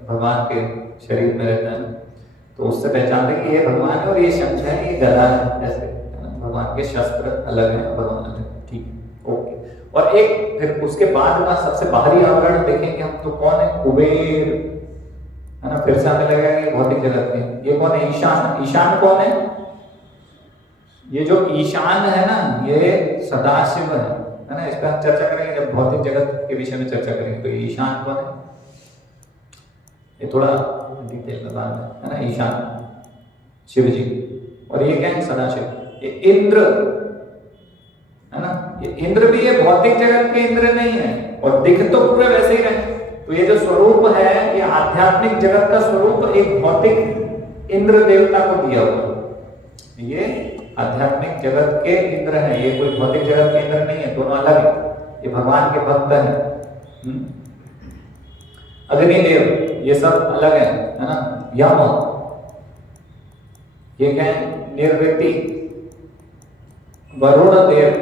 भगवान के शरीर में रहता है ना। तो उससे पहचानते कि ये भगवान है और ये शंख है, ये गदा है, ऐसे, है ना। भगवान के शस्त्र अलग हैं, भगवान अलग, ठीक है, ओके। और एक फिर उसके बाद का सबसे बाहरी आवरण देखेंगे हम, तो कौन है, कुबेर, है ना। फिर से हमें लगेगा कि भौतिक जगत के, ये कौन है, ईशान कौन है, ये जो ईशान है ना, ये सदाशिव है ना। इस पर हम चर्चा करेंगे जब भौतिक जगत के विषय में चर्चा करेंगे। तो ईशान कौन है, ये थोड़ा डिटेल में बात है ना। ईशान शिव जी, और ये क्या है, सदाशिव। ये इंद्र, है ना, ये इंद्र भी ये भौतिक जगत के इंद्र नहीं है, और दिख तो पूरे वैसे ही रहे। तो ये जो स्वरूप है, ये आध्यात्मिक जगत का स्वरूप एक भौतिक इंद्र देवता को दिया हुआ, ये आध्यात्मिक जगत के इंद्र हैं, ये कोई भौतिक जगत के इंद्र नहीं है, दोनों अलग है। ये भगवान के भक्त हैं। अग्निदेव, ये सब अलग है ना। यम, ये क्या है, निर्वृत्ति। वरुण देव,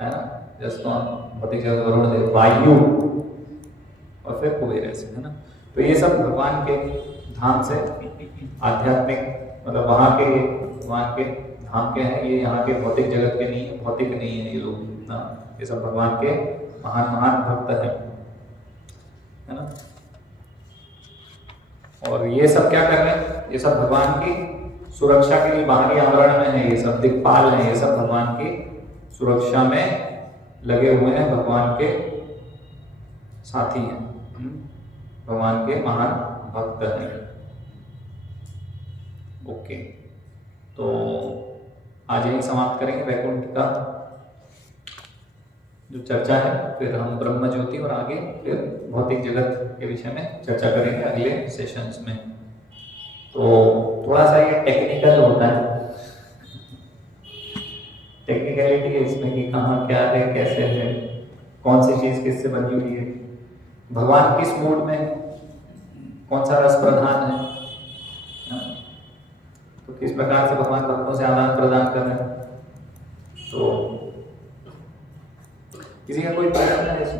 है ना, जिसको भौतिक जगत वरुण देव, वायु, और फिर कुबेर, ऐसे, है ना। तो ये सब भगवान के धाम से आध्यात्मिक, मतलब वहां के भगवान के धाम के हैं, ये यहाँ के भौतिक जगत के नहीं है, भौतिक नहीं है ये लोग ना। ये सब भगवान के महान भक्त हैं, है ना। और ये सब क्या कर रहे हैं, ये सब भगवान की सुरक्षा के लिए बाहरी आवरण में है, ये सब दिक्पाल हैं, ये सब भगवान की सुरक्षा में लगे हुए हैं, भगवान के साथी हैं, भगवान के महान भक्त हैं। ओके, तो आज यही समाप्त करेंगे वैकुंठ का जो चर्चा है। फिर हम ब्रह्म ज्योति और आगे फिर भौतिक जगत के विषय में चर्चा करेंगे अगले सेशंस में। तो थोड़ा सा ये टेक्निकल होता है, टेक्निकलिटी है इसमें कि कहाँ क्या है, कैसे है, कौन सी चीज किससे बनी हुई है, भगवान किस मूड में, कौन सा रस प्रधान है, तो किस प्रकार से भगवान भक्तों से आदान प्रदान कर रहे हैं। तो किसी का कोई प्रश्न है इसमें?